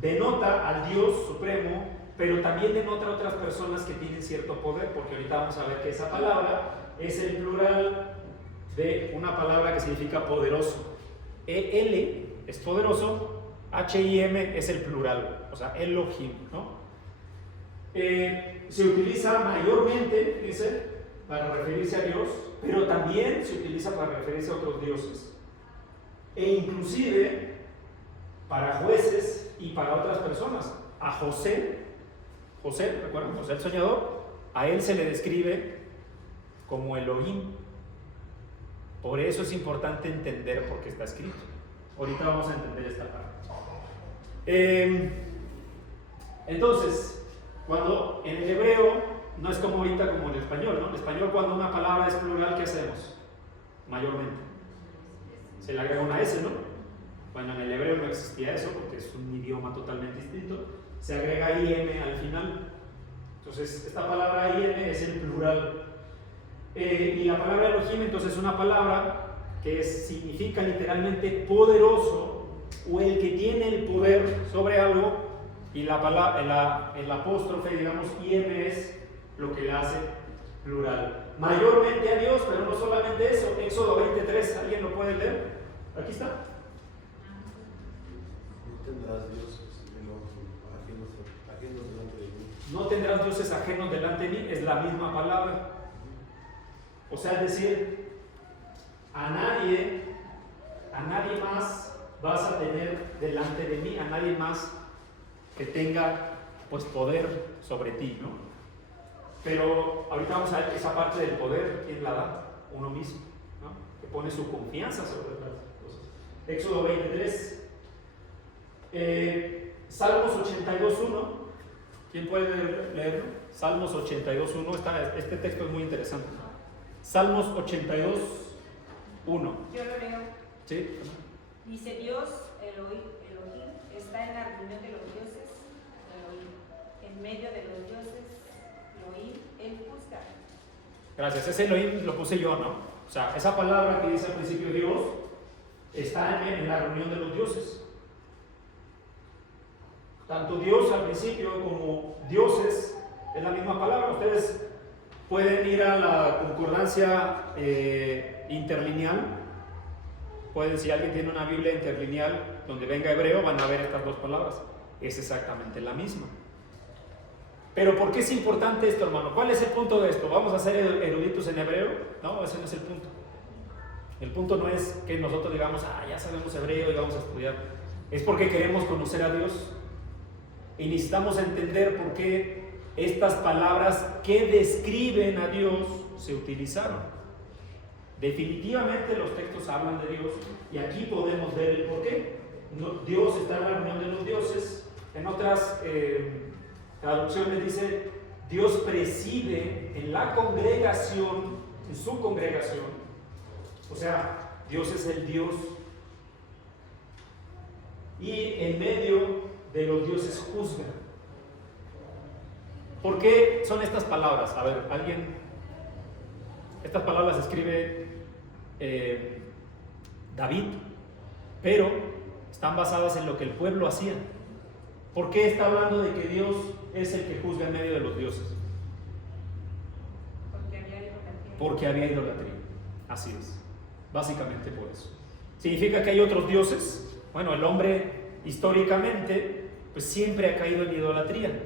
denota al Dios supremo, pero también denota a otras personas que tienen cierto poder, porque ahorita vamos a ver que esa palabra es el plural de una palabra que significa poderoso. El es poderoso, H-I-M es el plural, o sea, Elohim, ¿no? Se utiliza mayormente, dice, para referirse a Dios, pero también se utiliza para referirse a otros dioses. E inclusive para jueces y para otras personas. A José, ¿recuerdan? José el soñador, a él se le describe como Elohim. Por eso es importante entender por qué está escrito. Ahorita vamos a entender esta parte. Entonces, cuando en el hebreo, no es como ahorita como en el español, ¿no? En español, cuando una palabra es plural, ¿qué hacemos? Mayormente. Se le agrega una S, ¿no? Bueno, en el hebreo no existía eso porque es un idioma totalmente distinto. Se agrega IM al final. Entonces, esta palabra IM es el plural. Y la palabra Elohim, entonces, es una palabra que significa literalmente poderoso o el que tiene el poder sobre algo, y la palabra, el apóstrofe, digamos, IM es lo que la hace plural. Mayormente a Dios, pero no solamente eso. Éxodo 23, ¿alguien lo puede leer? Aquí está. No tendrás dioses ajenos delante de mí. No tendrás dioses ajenos delante de mí, es la misma palabra. O sea, es decir, a nadie más vas a tener delante de mí, a nadie más que tenga pues poder sobre ti, ¿no? Pero ahorita vamos a ver esa parte del poder, ¿quién la da? Uno mismo, ¿no? Que pone su confianza sobre las cosas. Éxodo 23, Salmos 82.1, ¿quién puede leerlo? Salmos 82.1, este texto es muy interesante. Salmos 82.1. Yo lo leo. ¿Sí? Dice: Dios, Elohim, está en la reunión de los dioses, Elohim. En medio de los dioses, Elohim, él juzga. Gracias, ese Elohim lo puse yo, ¿no? O sea, esa palabra que dice al principio Dios está en la reunión de los dioses. Tanto Dios al principio como dioses es la misma palabra. Ustedes pueden ir a la concordancia interlineal. Pueden, si alguien tiene una Biblia interlineal donde venga hebreo, van a ver estas dos palabras. Es exactamente la misma. Pero ¿por qué es importante esto, hermano? ¿Cuál es el punto de esto? ¿Vamos a ser eruditos en hebreo? No, ese no es el punto. El punto no es que nosotros digamos, ya sabemos hebreo y vamos a estudiar. Es porque queremos conocer a Dios. Y necesitamos entender por qué estas palabras que describen a Dios se utilizaron. Definitivamente los textos hablan de Dios y aquí podemos ver el por qué. Dios está en la reunión de los dioses. En otras traducciones dice: Dios preside en la congregación, en su congregación. O sea, Dios es el Dios. Y en medio de los dioses juzga. ¿Por qué son estas palabras? A ver, alguien. Estas palabras escribe David, pero están basadas en lo que el pueblo hacía. ¿Por qué está hablando de que Dios es el que juzga en medio de los dioses? Porque había idolatría. Porque había idolatría. Así es. Básicamente por eso. ¿Significa que hay otros dioses? Bueno, el hombre históricamente pues siempre ha caído en idolatría.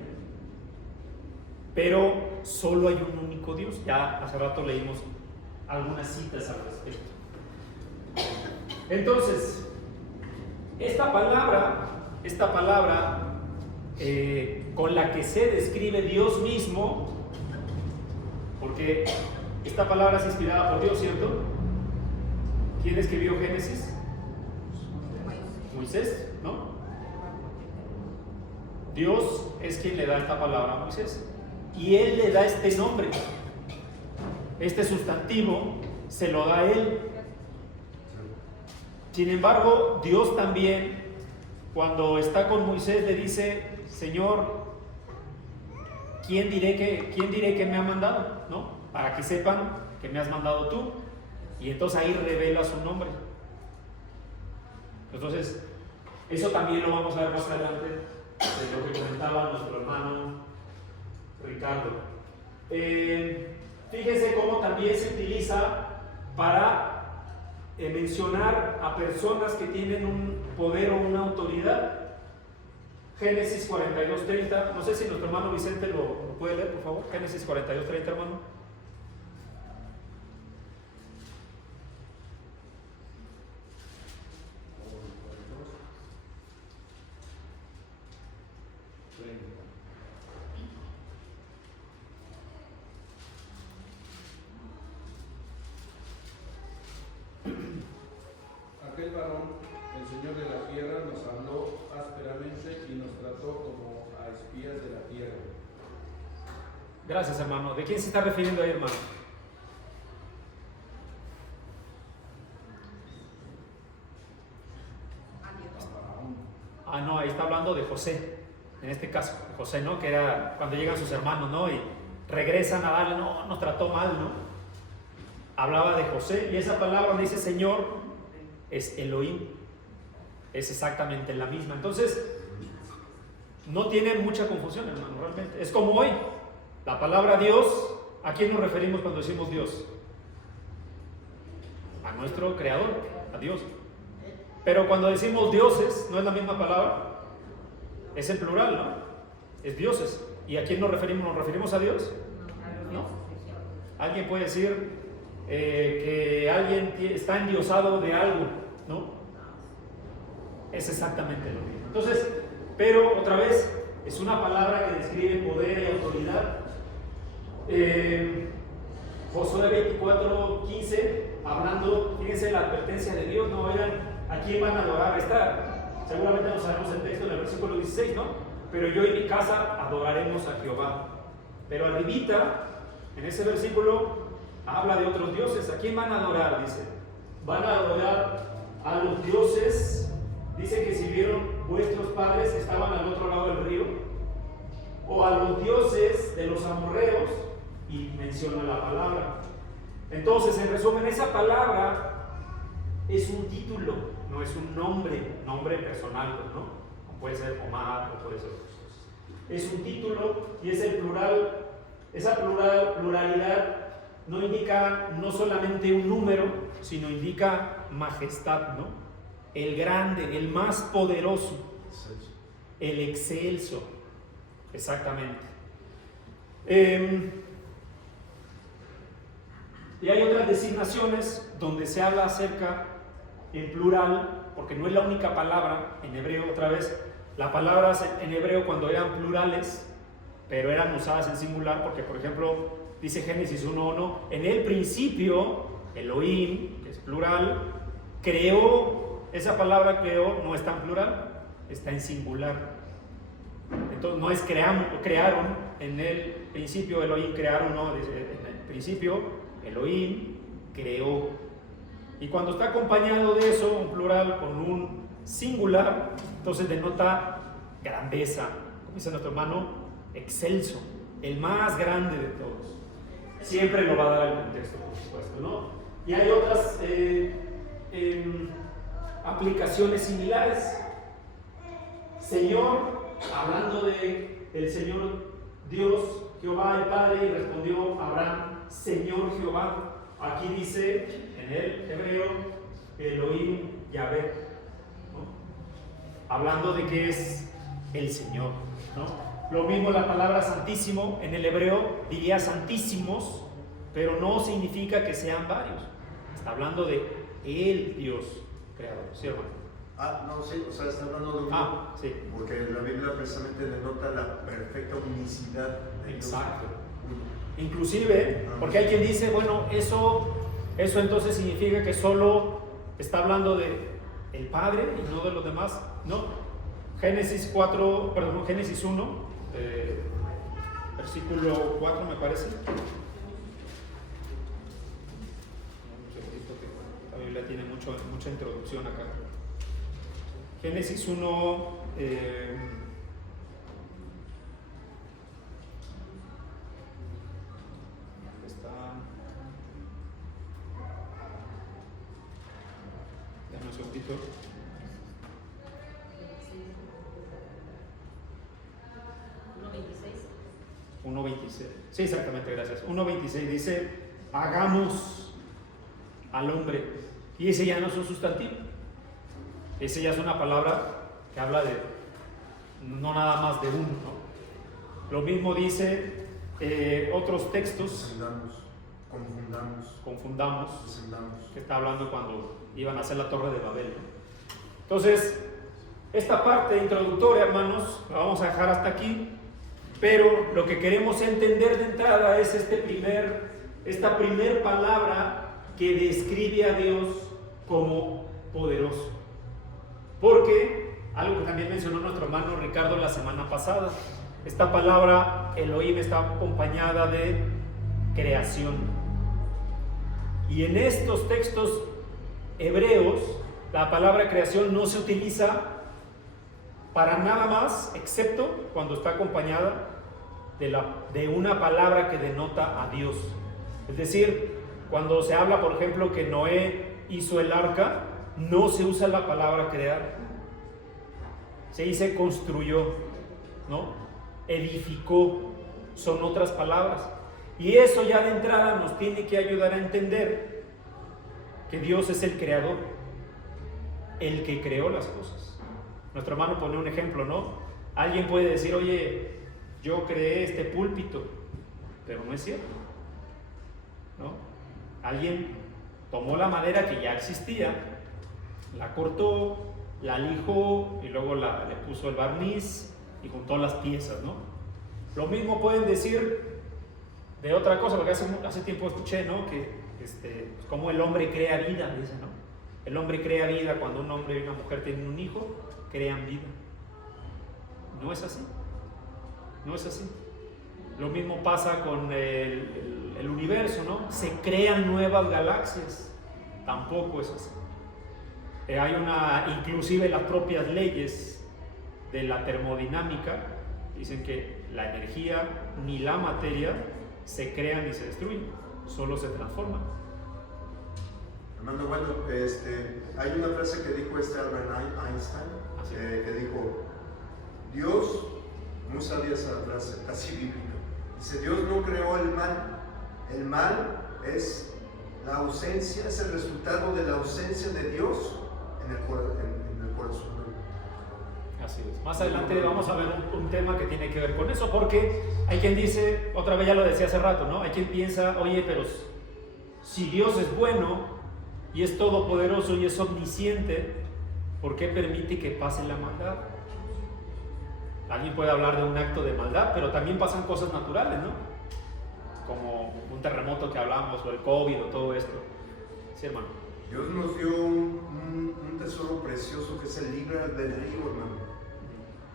Pero solo hay un único Dios. Ya hace rato leímos algunas citas al respecto. Entonces, esta palabra con la que se describe Dios mismo, porque esta palabra es inspirada por Dios, ¿cierto? ¿Quién escribió Génesis? Moisés, ¿no? Dios es quien le da esta palabra a Moisés. Y Él le da este nombre. Este sustantivo se lo da a Él. Sin embargo, Dios también, cuando está con Moisés, le dice: Señor, ¿quién diré que me ha mandado? ¿No? Para que sepan que me has mandado tú. Y entonces ahí revela su nombre. Entonces, eso también lo vamos a ver más adelante, de lo que comentaba nuestro hermano Ricardo. Fíjense cómo también se utiliza para mencionar a personas que tienen un poder o una autoridad. Génesis 42:30, no sé si nuestro hermano Vicente lo puede leer, por favor. Génesis 42:30, hermano. Aquel varón, el Señor de la tierra, nos habló ásperamente y nos trató como a espías de la tierra. Gracias, hermano. ¿De quién se está refiriendo ahí, hermano? No, ahí está hablando de José, en este caso, José, ¿no? Que era cuando llegan sus hermanos, ¿no? Y regresan a darle, no, nos trató mal, ¿no? Hablaba de José, y esa palabra donde dice Señor es Elohim, es exactamente la misma. Entonces, no tiene mucha confusión, hermano, realmente. Es como hoy, la palabra Dios, ¿a quién nos referimos cuando decimos Dios? A nuestro Creador, a Dios. Pero cuando decimos dioses, no es la misma palabra, es en plural, ¿no? Es dioses. ¿Y a quién nos referimos? ¿Nos referimos a Dios? ¿No? Alguien puede decir que alguien está endiosado de algo, ¿no? Es exactamente lo mismo. Entonces, pero otra vez, es una palabra que describe poder y autoridad. Josué 24:15, hablando, fíjense la advertencia de Dios, no vayan. ¿A quién van a adorar? Seguramente no sabemos el texto en el versículo 16, ¿no? Pero yo y mi casa adoraremos a Jehová. Pero arribita, en ese versículo, habla de otros dioses. ¿A quién van a adorar? Dice, van a adorar a los dioses, dice que sirvieron vuestros padres que estaban al otro lado del río, o a los dioses de los amorreos, y menciona la palabra. Entonces, en resumen, esa palabra es un título, no es un nombre personal, ¿no? O puede ser Omar, o puede ser otras cosas. Es un título y es el plural. Esa pluralidad no indica no solamente un número, sino indica majestad, ¿no? El grande, el más poderoso, el excelso, exactamente. Y hay otras designaciones donde se habla acerca en plural, porque no es la única palabra en hebreo. Otra vez, las palabras en hebreo cuando eran plurales, pero eran usadas en singular, porque por ejemplo dice Génesis 1:1, en el principio Elohim, que es plural, creó. Esa palabra creó no está en plural, está en singular. Entonces no es crearon, en el principio Elohim crearon, no, dice, en el principio Elohim creó. Y cuando está acompañado de eso, un plural con un singular, entonces denota grandeza, como dice nuestro hermano, excelso, el más grande de todos. Siempre lo va a dar el contexto, por supuesto, ¿no? Y hay otras aplicaciones similares. Señor, hablando de el Señor Dios, Jehová el Padre, y respondió Abraham, Señor Jehová. Aquí dice en el hebreo Elohim Yahvé, ¿no? Hablando de que es el Señor, ¿no? Lo mismo la palabra santísimo, en el hebreo diría santísimos, pero no significa que sean varios. Está hablando de el Dios creador, ¿sí, hermano? No, sí, o sea, está hablando de uno. Sí. Porque la Biblia precisamente denota la perfecta unicidad de Dios. Exacto. Inclusive, porque hay quien dice, bueno, eso entonces significa que solo está hablando de el Padre y no de los demás. No, Génesis 1, versículo 4 me parece. Un segundito que la Biblia tiene mucha introducción acá. Génesis 1, está. Dame un segundito. 1.26. Sí, exactamente, gracias. 1.26 dice, hagamos al hombre. Y ese ya no es un sustantivo. Ese ya es una palabra que habla de, no nada más de uno, ¿no? Lo mismo dice otros textos. Confundamos, que está hablando cuando iban a hacer la Torre de Babel, ¿no? Entonces, esta parte introductoria, hermanos, la vamos a dejar hasta aquí. Pero lo que queremos entender de entrada es esta primer palabra que describe a Dios como poderoso. Porque, algo que también mencionó nuestro hermano Ricardo la semana pasada, esta palabra Elohim está acompañada de creación. Y en estos textos hebreos, la palabra creación no se utiliza para nada más, excepto cuando está acompañada de una palabra que denota a Dios. Es decir, cuando se habla, por ejemplo, que Noé hizo el arca, no se usa la palabra crear. Se dice construyó, ¿no? Edificó, son otras palabras. Y eso ya de entrada nos tiene que ayudar a entender que Dios es el creador, el que creó las cosas. Nuestro hermano pone un ejemplo, ¿no? Alguien puede decir, oye, yo creé este púlpito, pero no es cierto, ¿no? Alguien tomó la madera que ya existía, la cortó, la lijó y luego le puso el barniz y juntó las piezas, ¿no? Lo mismo pueden decir de otra cosa, porque hace tiempo escuché, ¿no? Que como el hombre crea vida, dice, ¿no? El hombre crea vida cuando un hombre y una mujer tienen un hijo, crean vida. No es así. No es así. Lo mismo pasa con el universo, ¿no? Se crean nuevas galaxias. Tampoco es así. Inclusive las propias leyes de la termodinámica dicen que la energía ni la materia se crean ni se destruyen, solo se transforman. Hermano, bueno, hay una frase que dijo Albert Einstein, que dijo, Dios, muy sabia esa frase, casi bíblica, dice, Dios no creó el mal es la ausencia, es el resultado de la ausencia de Dios en el corazón. Así es. Más adelante vamos a ver un tema que tiene que ver con eso, porque hay quien dice, otra vez ya lo decía hace rato, ¿no? Hay quien piensa, oye, pero si Dios es bueno y es todopoderoso y es omnisciente, ¿por qué permite que pase la maldad? Alguien puede hablar de un acto de maldad, pero también pasan cosas naturales, ¿no? Como un terremoto que hablamos, o el COVID, o todo esto. Sí, hermano. Dios nos dio un tesoro precioso que es el libre albedrío, hermano.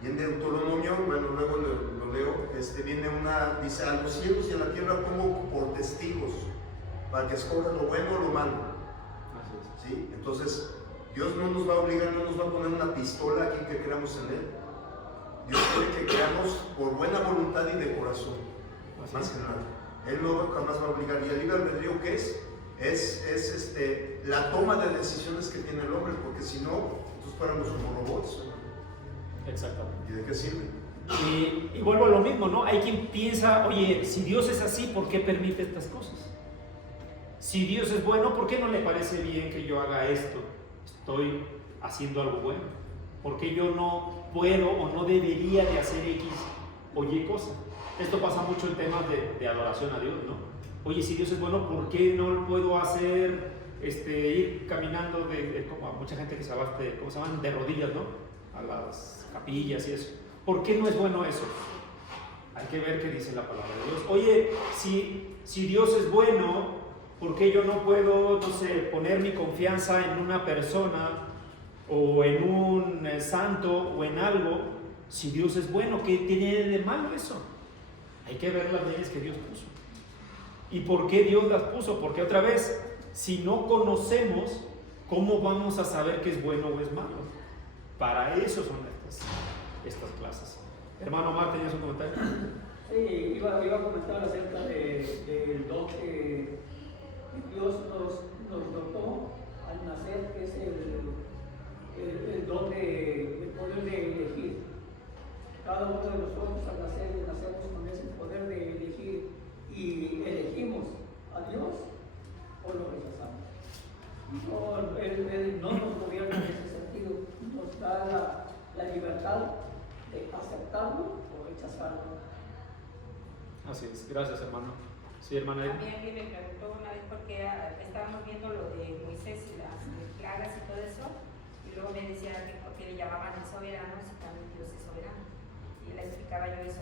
Y en Deuteronomio, bueno, luego lo leo, dice, a los cielos y a la tierra pongo por testigos, para que escojan lo bueno o lo malo. ¿Sí? Entonces, Dios no nos va a obligar, no nos va a poner una pistola aquí que creamos en Él. Dios quiere que creamos por buena voluntad y de corazón, más que nada. Él no jamás va a obligar. ¿Y el libre albedrío qué es? Es la toma de decisiones que tiene el hombre, porque si no, nosotros fuéramos como robots. Exactamente. ¿Y de qué sirve? Y vuelvo a lo mismo, ¿no? Hay quien piensa, oye, si Dios es así, ¿por qué permite estas cosas? Si Dios es bueno, ¿por qué no le parece bien que yo haga esto? Estoy haciendo algo bueno. ¿Por qué yo no puedo o no debería de hacer X o Y cosa? Esto pasa mucho en temas de adoración a Dios, ¿no? Oye, si Dios es bueno, ¿por qué no puedo hacer, ir caminando como a mucha gente que se va, ¿cómo se llaman? De rodillas, ¿no? A las capillas y eso. ¿Por qué no es bueno eso? Hay que ver qué dice la palabra de Dios. Oye, si Dios es bueno, ¿por qué yo no puedo, no sé, poner mi confianza en una persona o en un santo o en algo, si Dios es bueno? ¿Qué tiene de malo eso? Hay que ver las leyes que Dios puso. ¿Y por qué Dios las puso? Porque otra vez, si no conocemos, ¿cómo vamos a saber qué es bueno o es malo? Para eso son estas clases. Hermano Omar, ¿tenías un comentario? Sí, iba a comentar acerca del don que Dios nos dotó al nacer, que es el don de poder de elegir. Cada uno de nosotros al nacer nacemos con ese poder de elegir y elegimos a Dios o lo rechazamos. No, él no nos gobierna en ese sentido, nos da la libertad de aceptarlo o rechazarlo. Así es, gracias hermano. Sí, hermana. A mí alguien me preguntó una vez porque estábamos viendo lo de Moisés y las plagas y todo eso, y luego me decía que porque le llamaban el soberano si también Dios es soberano. Y le explicaba yo eso,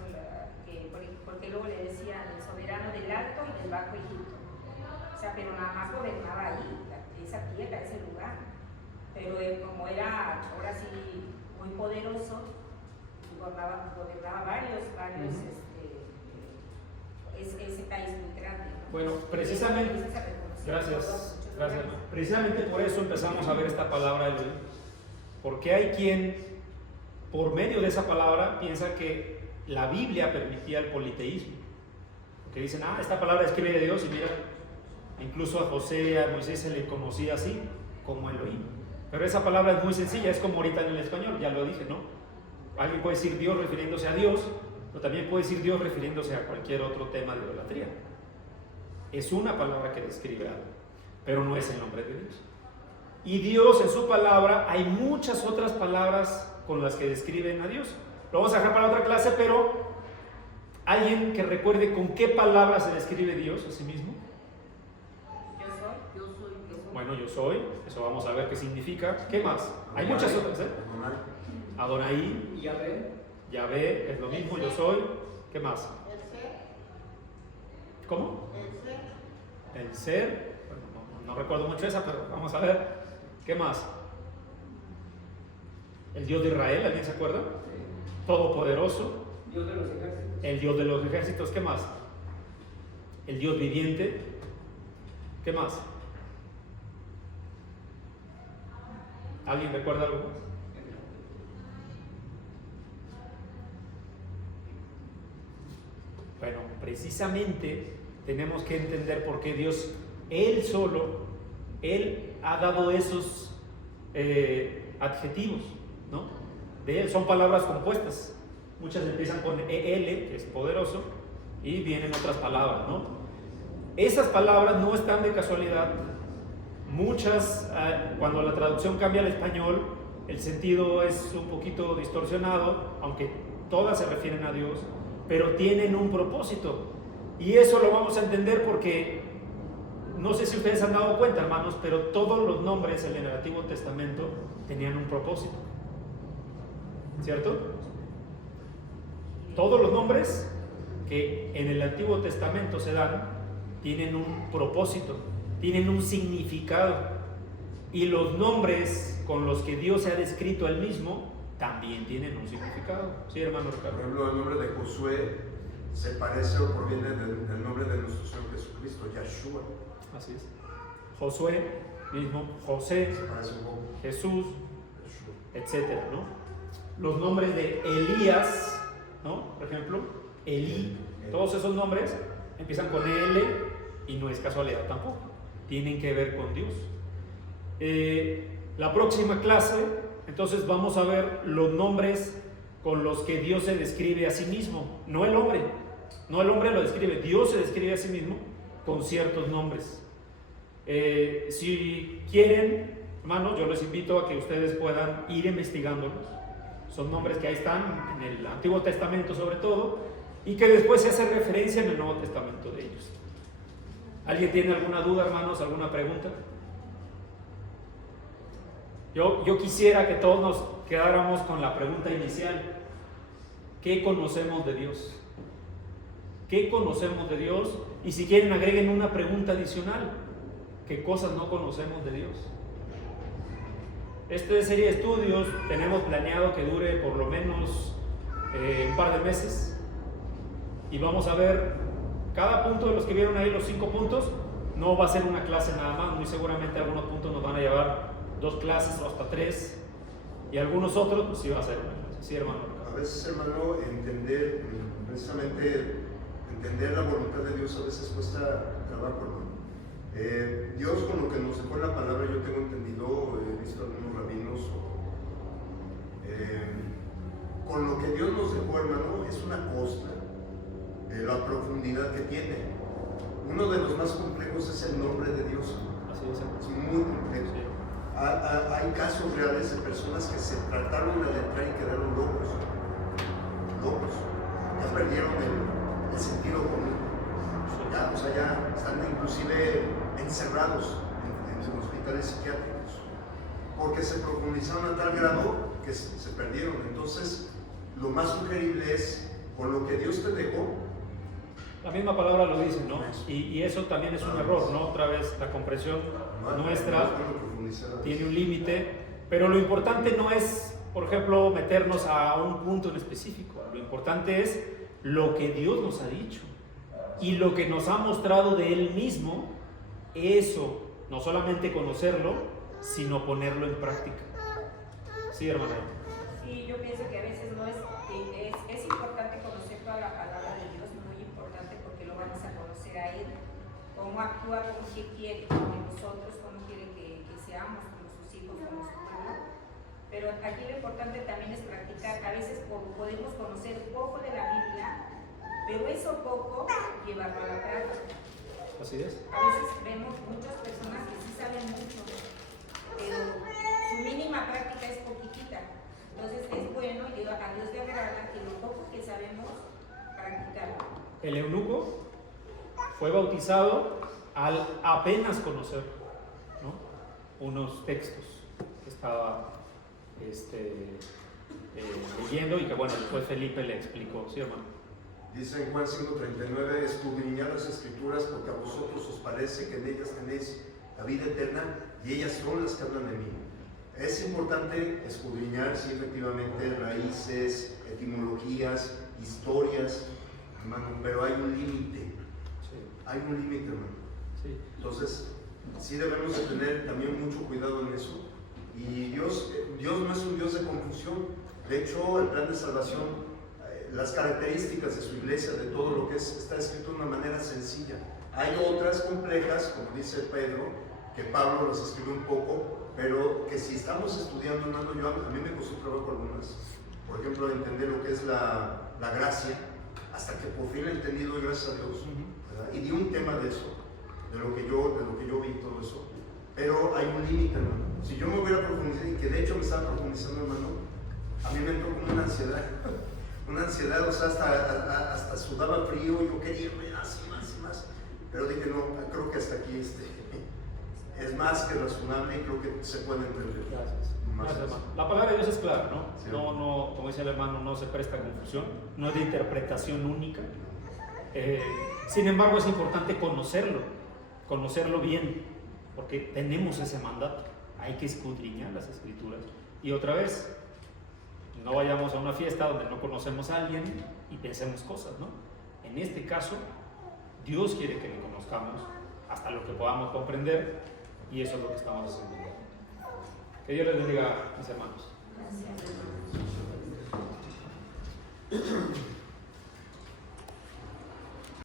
porque luego le decían el soberano del alto y del bajo Egipto. O sea, pero nada más gobernaba ahí, esa tierra, ese lugar. Pero él, como era ahora sí muy poderoso, gobernaba varios ese país muy grande, ¿no? Bueno, precisamente, gracias. Precisamente por eso empezamos a ver esta palabra Elohim, porque hay quien, por medio de esa palabra, piensa que la Biblia permitía el politeísmo, porque dicen, esta palabra escribe de Dios, y mira, incluso a José, a Moisés se le conocía así, como Elohim. Pero esa palabra es muy sencilla, es como ahorita en el español, ya lo dije, ¿no? Alguien puede decir Dios refiriéndose a Dios, pero también puede decir Dios refiriéndose a cualquier otro tema de idolatría. Es una palabra que describe algo, pero no es el nombre de Dios. Y Dios en su palabra, hay muchas otras palabras con las que describen a Dios. Lo vamos a dejar para otra clase, pero alguien que recuerde con qué palabra se describe Dios a sí mismo. Yo soy. Bueno, yo soy, eso vamos a ver qué significa. ¿Qué más? Hay muchas otras, ¿eh? Adonai, Yahvé, es lo mismo, yo soy. ¿Qué más? El ser. ¿Cómo? El ser. El ser. Bueno, no recuerdo mucho esa, pero vamos a ver. ¿Qué más? El Dios de Israel, ¿alguien se acuerda? Todopoderoso. Dios de los ejércitos. El Dios de los ejércitos, ¿qué más? El Dios viviente. ¿Qué más? ¿Alguien recuerda algo más? Bueno, precisamente tenemos que entender por qué Dios, Él solo, Él ha dado esos adjetivos, ¿no? De Él, son palabras compuestas. Muchas empiezan con EL, que es poderoso, y vienen otras palabras, ¿no? Esas palabras no están de casualidad. Muchas, cuando la traducción cambia al español, el sentido es un poquito distorsionado, aunque todas se refieren a Dios, pero tienen un propósito. Y eso lo vamos a entender porque, no sé si ustedes han dado cuenta, hermanos, pero todos los nombres en el Antiguo Testamento tenían un propósito. ¿Cierto? Todos los nombres que en el Antiguo Testamento se dan tienen un propósito, tienen un significado. Y los nombres con los que Dios se ha descrito a Él mismo también tienen un significado. Sí, hermano Ricardo. Por ejemplo, el nombre de Josué se parece o proviene del nombre de nuestro Señor Jesucristo, Yahshua. Así es. Josué, mismo José, Se parece un poco. Jesús, Yahshua. etcétera, ¿no? Los nombres de Elías, ¿no? Por ejemplo, Elí, todos esos nombres empiezan con L y no es casualidad tampoco. Tienen que ver con Dios. La próxima clase, entonces vamos a ver los nombres con los que Dios se describe a sí mismo, no el hombre. No el hombre lo describe, Dios se describe a sí mismo con ciertos nombres. Si quieren, hermanos, yo les invito a que ustedes puedan ir investigándolos. Son nombres que ahí están en el Antiguo Testamento sobre todo, y que después se hace referencia en el Nuevo Testamento de ellos. ¿Alguien tiene alguna duda, hermanos? ¿Alguna pregunta? Yo quisiera que todos nos quedáramos con la pregunta inicial. ¿Qué conocemos de Dios? ¿Qué conocemos de Dios? Y si quieren agreguen una pregunta adicional. ¿Qué cosas no conocemos de Dios? Esta serie de estudios tenemos planeado que dure por lo menos un par de meses, y vamos a ver cada punto de los que vieron ahí, los 5 puntos. No va a ser una clase nada más, muy seguramente algunos puntos nos van a llevar 2 clases o hasta 3, y algunos otros pues sí va a ser una clase. Sí, hermano. A veces, hermano, entender, precisamente entender la voluntad de Dios a veces cuesta trabajo, hermano. Dios, con lo que nos dejó la palabra, yo tengo entendido, he visto algunos rabinos, con lo que Dios nos dejó, hermano, es una cosa, la profundidad que tiene. Uno de los más complejos es el nombre de Dios. Así es, hermano. Es muy complejo. Sí. Hay casos reales de personas que se trataron de entrar y quedaron locos. Ya perdieron el sentido común. Ya, o sea, ya están inclusive encerrados en hospitales psiquiátricos, porque se profundizaron a tal grado que se perdieron. Entonces, lo más sugerible es, con lo que Dios te dejó. La misma palabra lo dice, ¿no? Y eso también es un error, ¿no? Otra vez, la comprensión nuestra tiene un límite, pero lo importante no es, por ejemplo, meternos a un punto en específico. Lo importante es lo que Dios nos ha dicho y lo que nos ha mostrado de Él mismo. Eso, no solamente conocerlo, sino ponerlo en práctica. Sí, hermana. Sí, yo pienso que a veces no es importante conocer toda la palabra de Dios, muy importante, porque lo vamos a conocer a Él, cómo actúa, cómo qué quiere de nosotros, cómo quiere que seamos como sus hijos, como su pueblo. Pero aquí lo importante también es practicar. A veces podemos conocer poco de la Biblia, pero eso poco llevarlo a la práctica. Así es. A veces vemos muchas personas que sí saben mucho, pero su mínima práctica es poquitita. Entonces es bueno, y a Dios le agrada que lo poco que sabemos, practicarlo. El eunuco fue bautizado al apenas conocer, ¿no?, unos textos que estaba leyendo, y que bueno, después Felipe le explicó. Sí, hermano. Dice en Juan 5:39, escudriñad las escrituras porque a vosotros os parece que en ellas tenéis la vida eterna y ellas son las que hablan de mí. Es importante escudriñar, sí, efectivamente, raíces, etimologías, historias, hermano, pero hay un límite. Sí. Hay un límite, hermano. Sí. Entonces, sí debemos de tener también mucho cuidado en eso. Y Dios no es un Dios de confusión. De hecho, el plan de salvación, las características de su iglesia, de todo lo que es, está escrito de una manera sencilla. Hay otras complejas, como dice Pedro, que Pablo las escribió un poco, pero que si estamos estudiando, hermano, a mí me costó trabajo algunas. Por ejemplo, entender lo que es la gracia, hasta que por fin he entendido, gracias a Dios, ¿verdad? Y di un tema de eso, de lo que yo vi, todo eso. Pero hay un límite, hermano. Si yo me hubiera profundizado, y que de hecho me estaba profundizando, hermano, a mí me entró como una ansiedad. Una ansiedad, o sea, hasta sudaba frío, yo quería más y más y más. Pero dije, no, creo que hasta aquí es más que razonable y creo que se puede entender. Gracias. Gracias, hermano. La palabra de Dios es clara, ¿no? Sí. No, como dice el hermano, no se presta a confusión, no es de interpretación única. Sin embargo, es importante conocerlo bien, porque tenemos ese mandato. Hay que escudriñar las escrituras. Y otra vez, no vayamos a una fiesta donde no conocemos a alguien y pensemos cosas, ¿no? En este caso, Dios quiere que le conozcamos hasta lo que podamos comprender, y eso es lo que estamos haciendo. Que Dios les bendiga, mis hermanos. Gracias.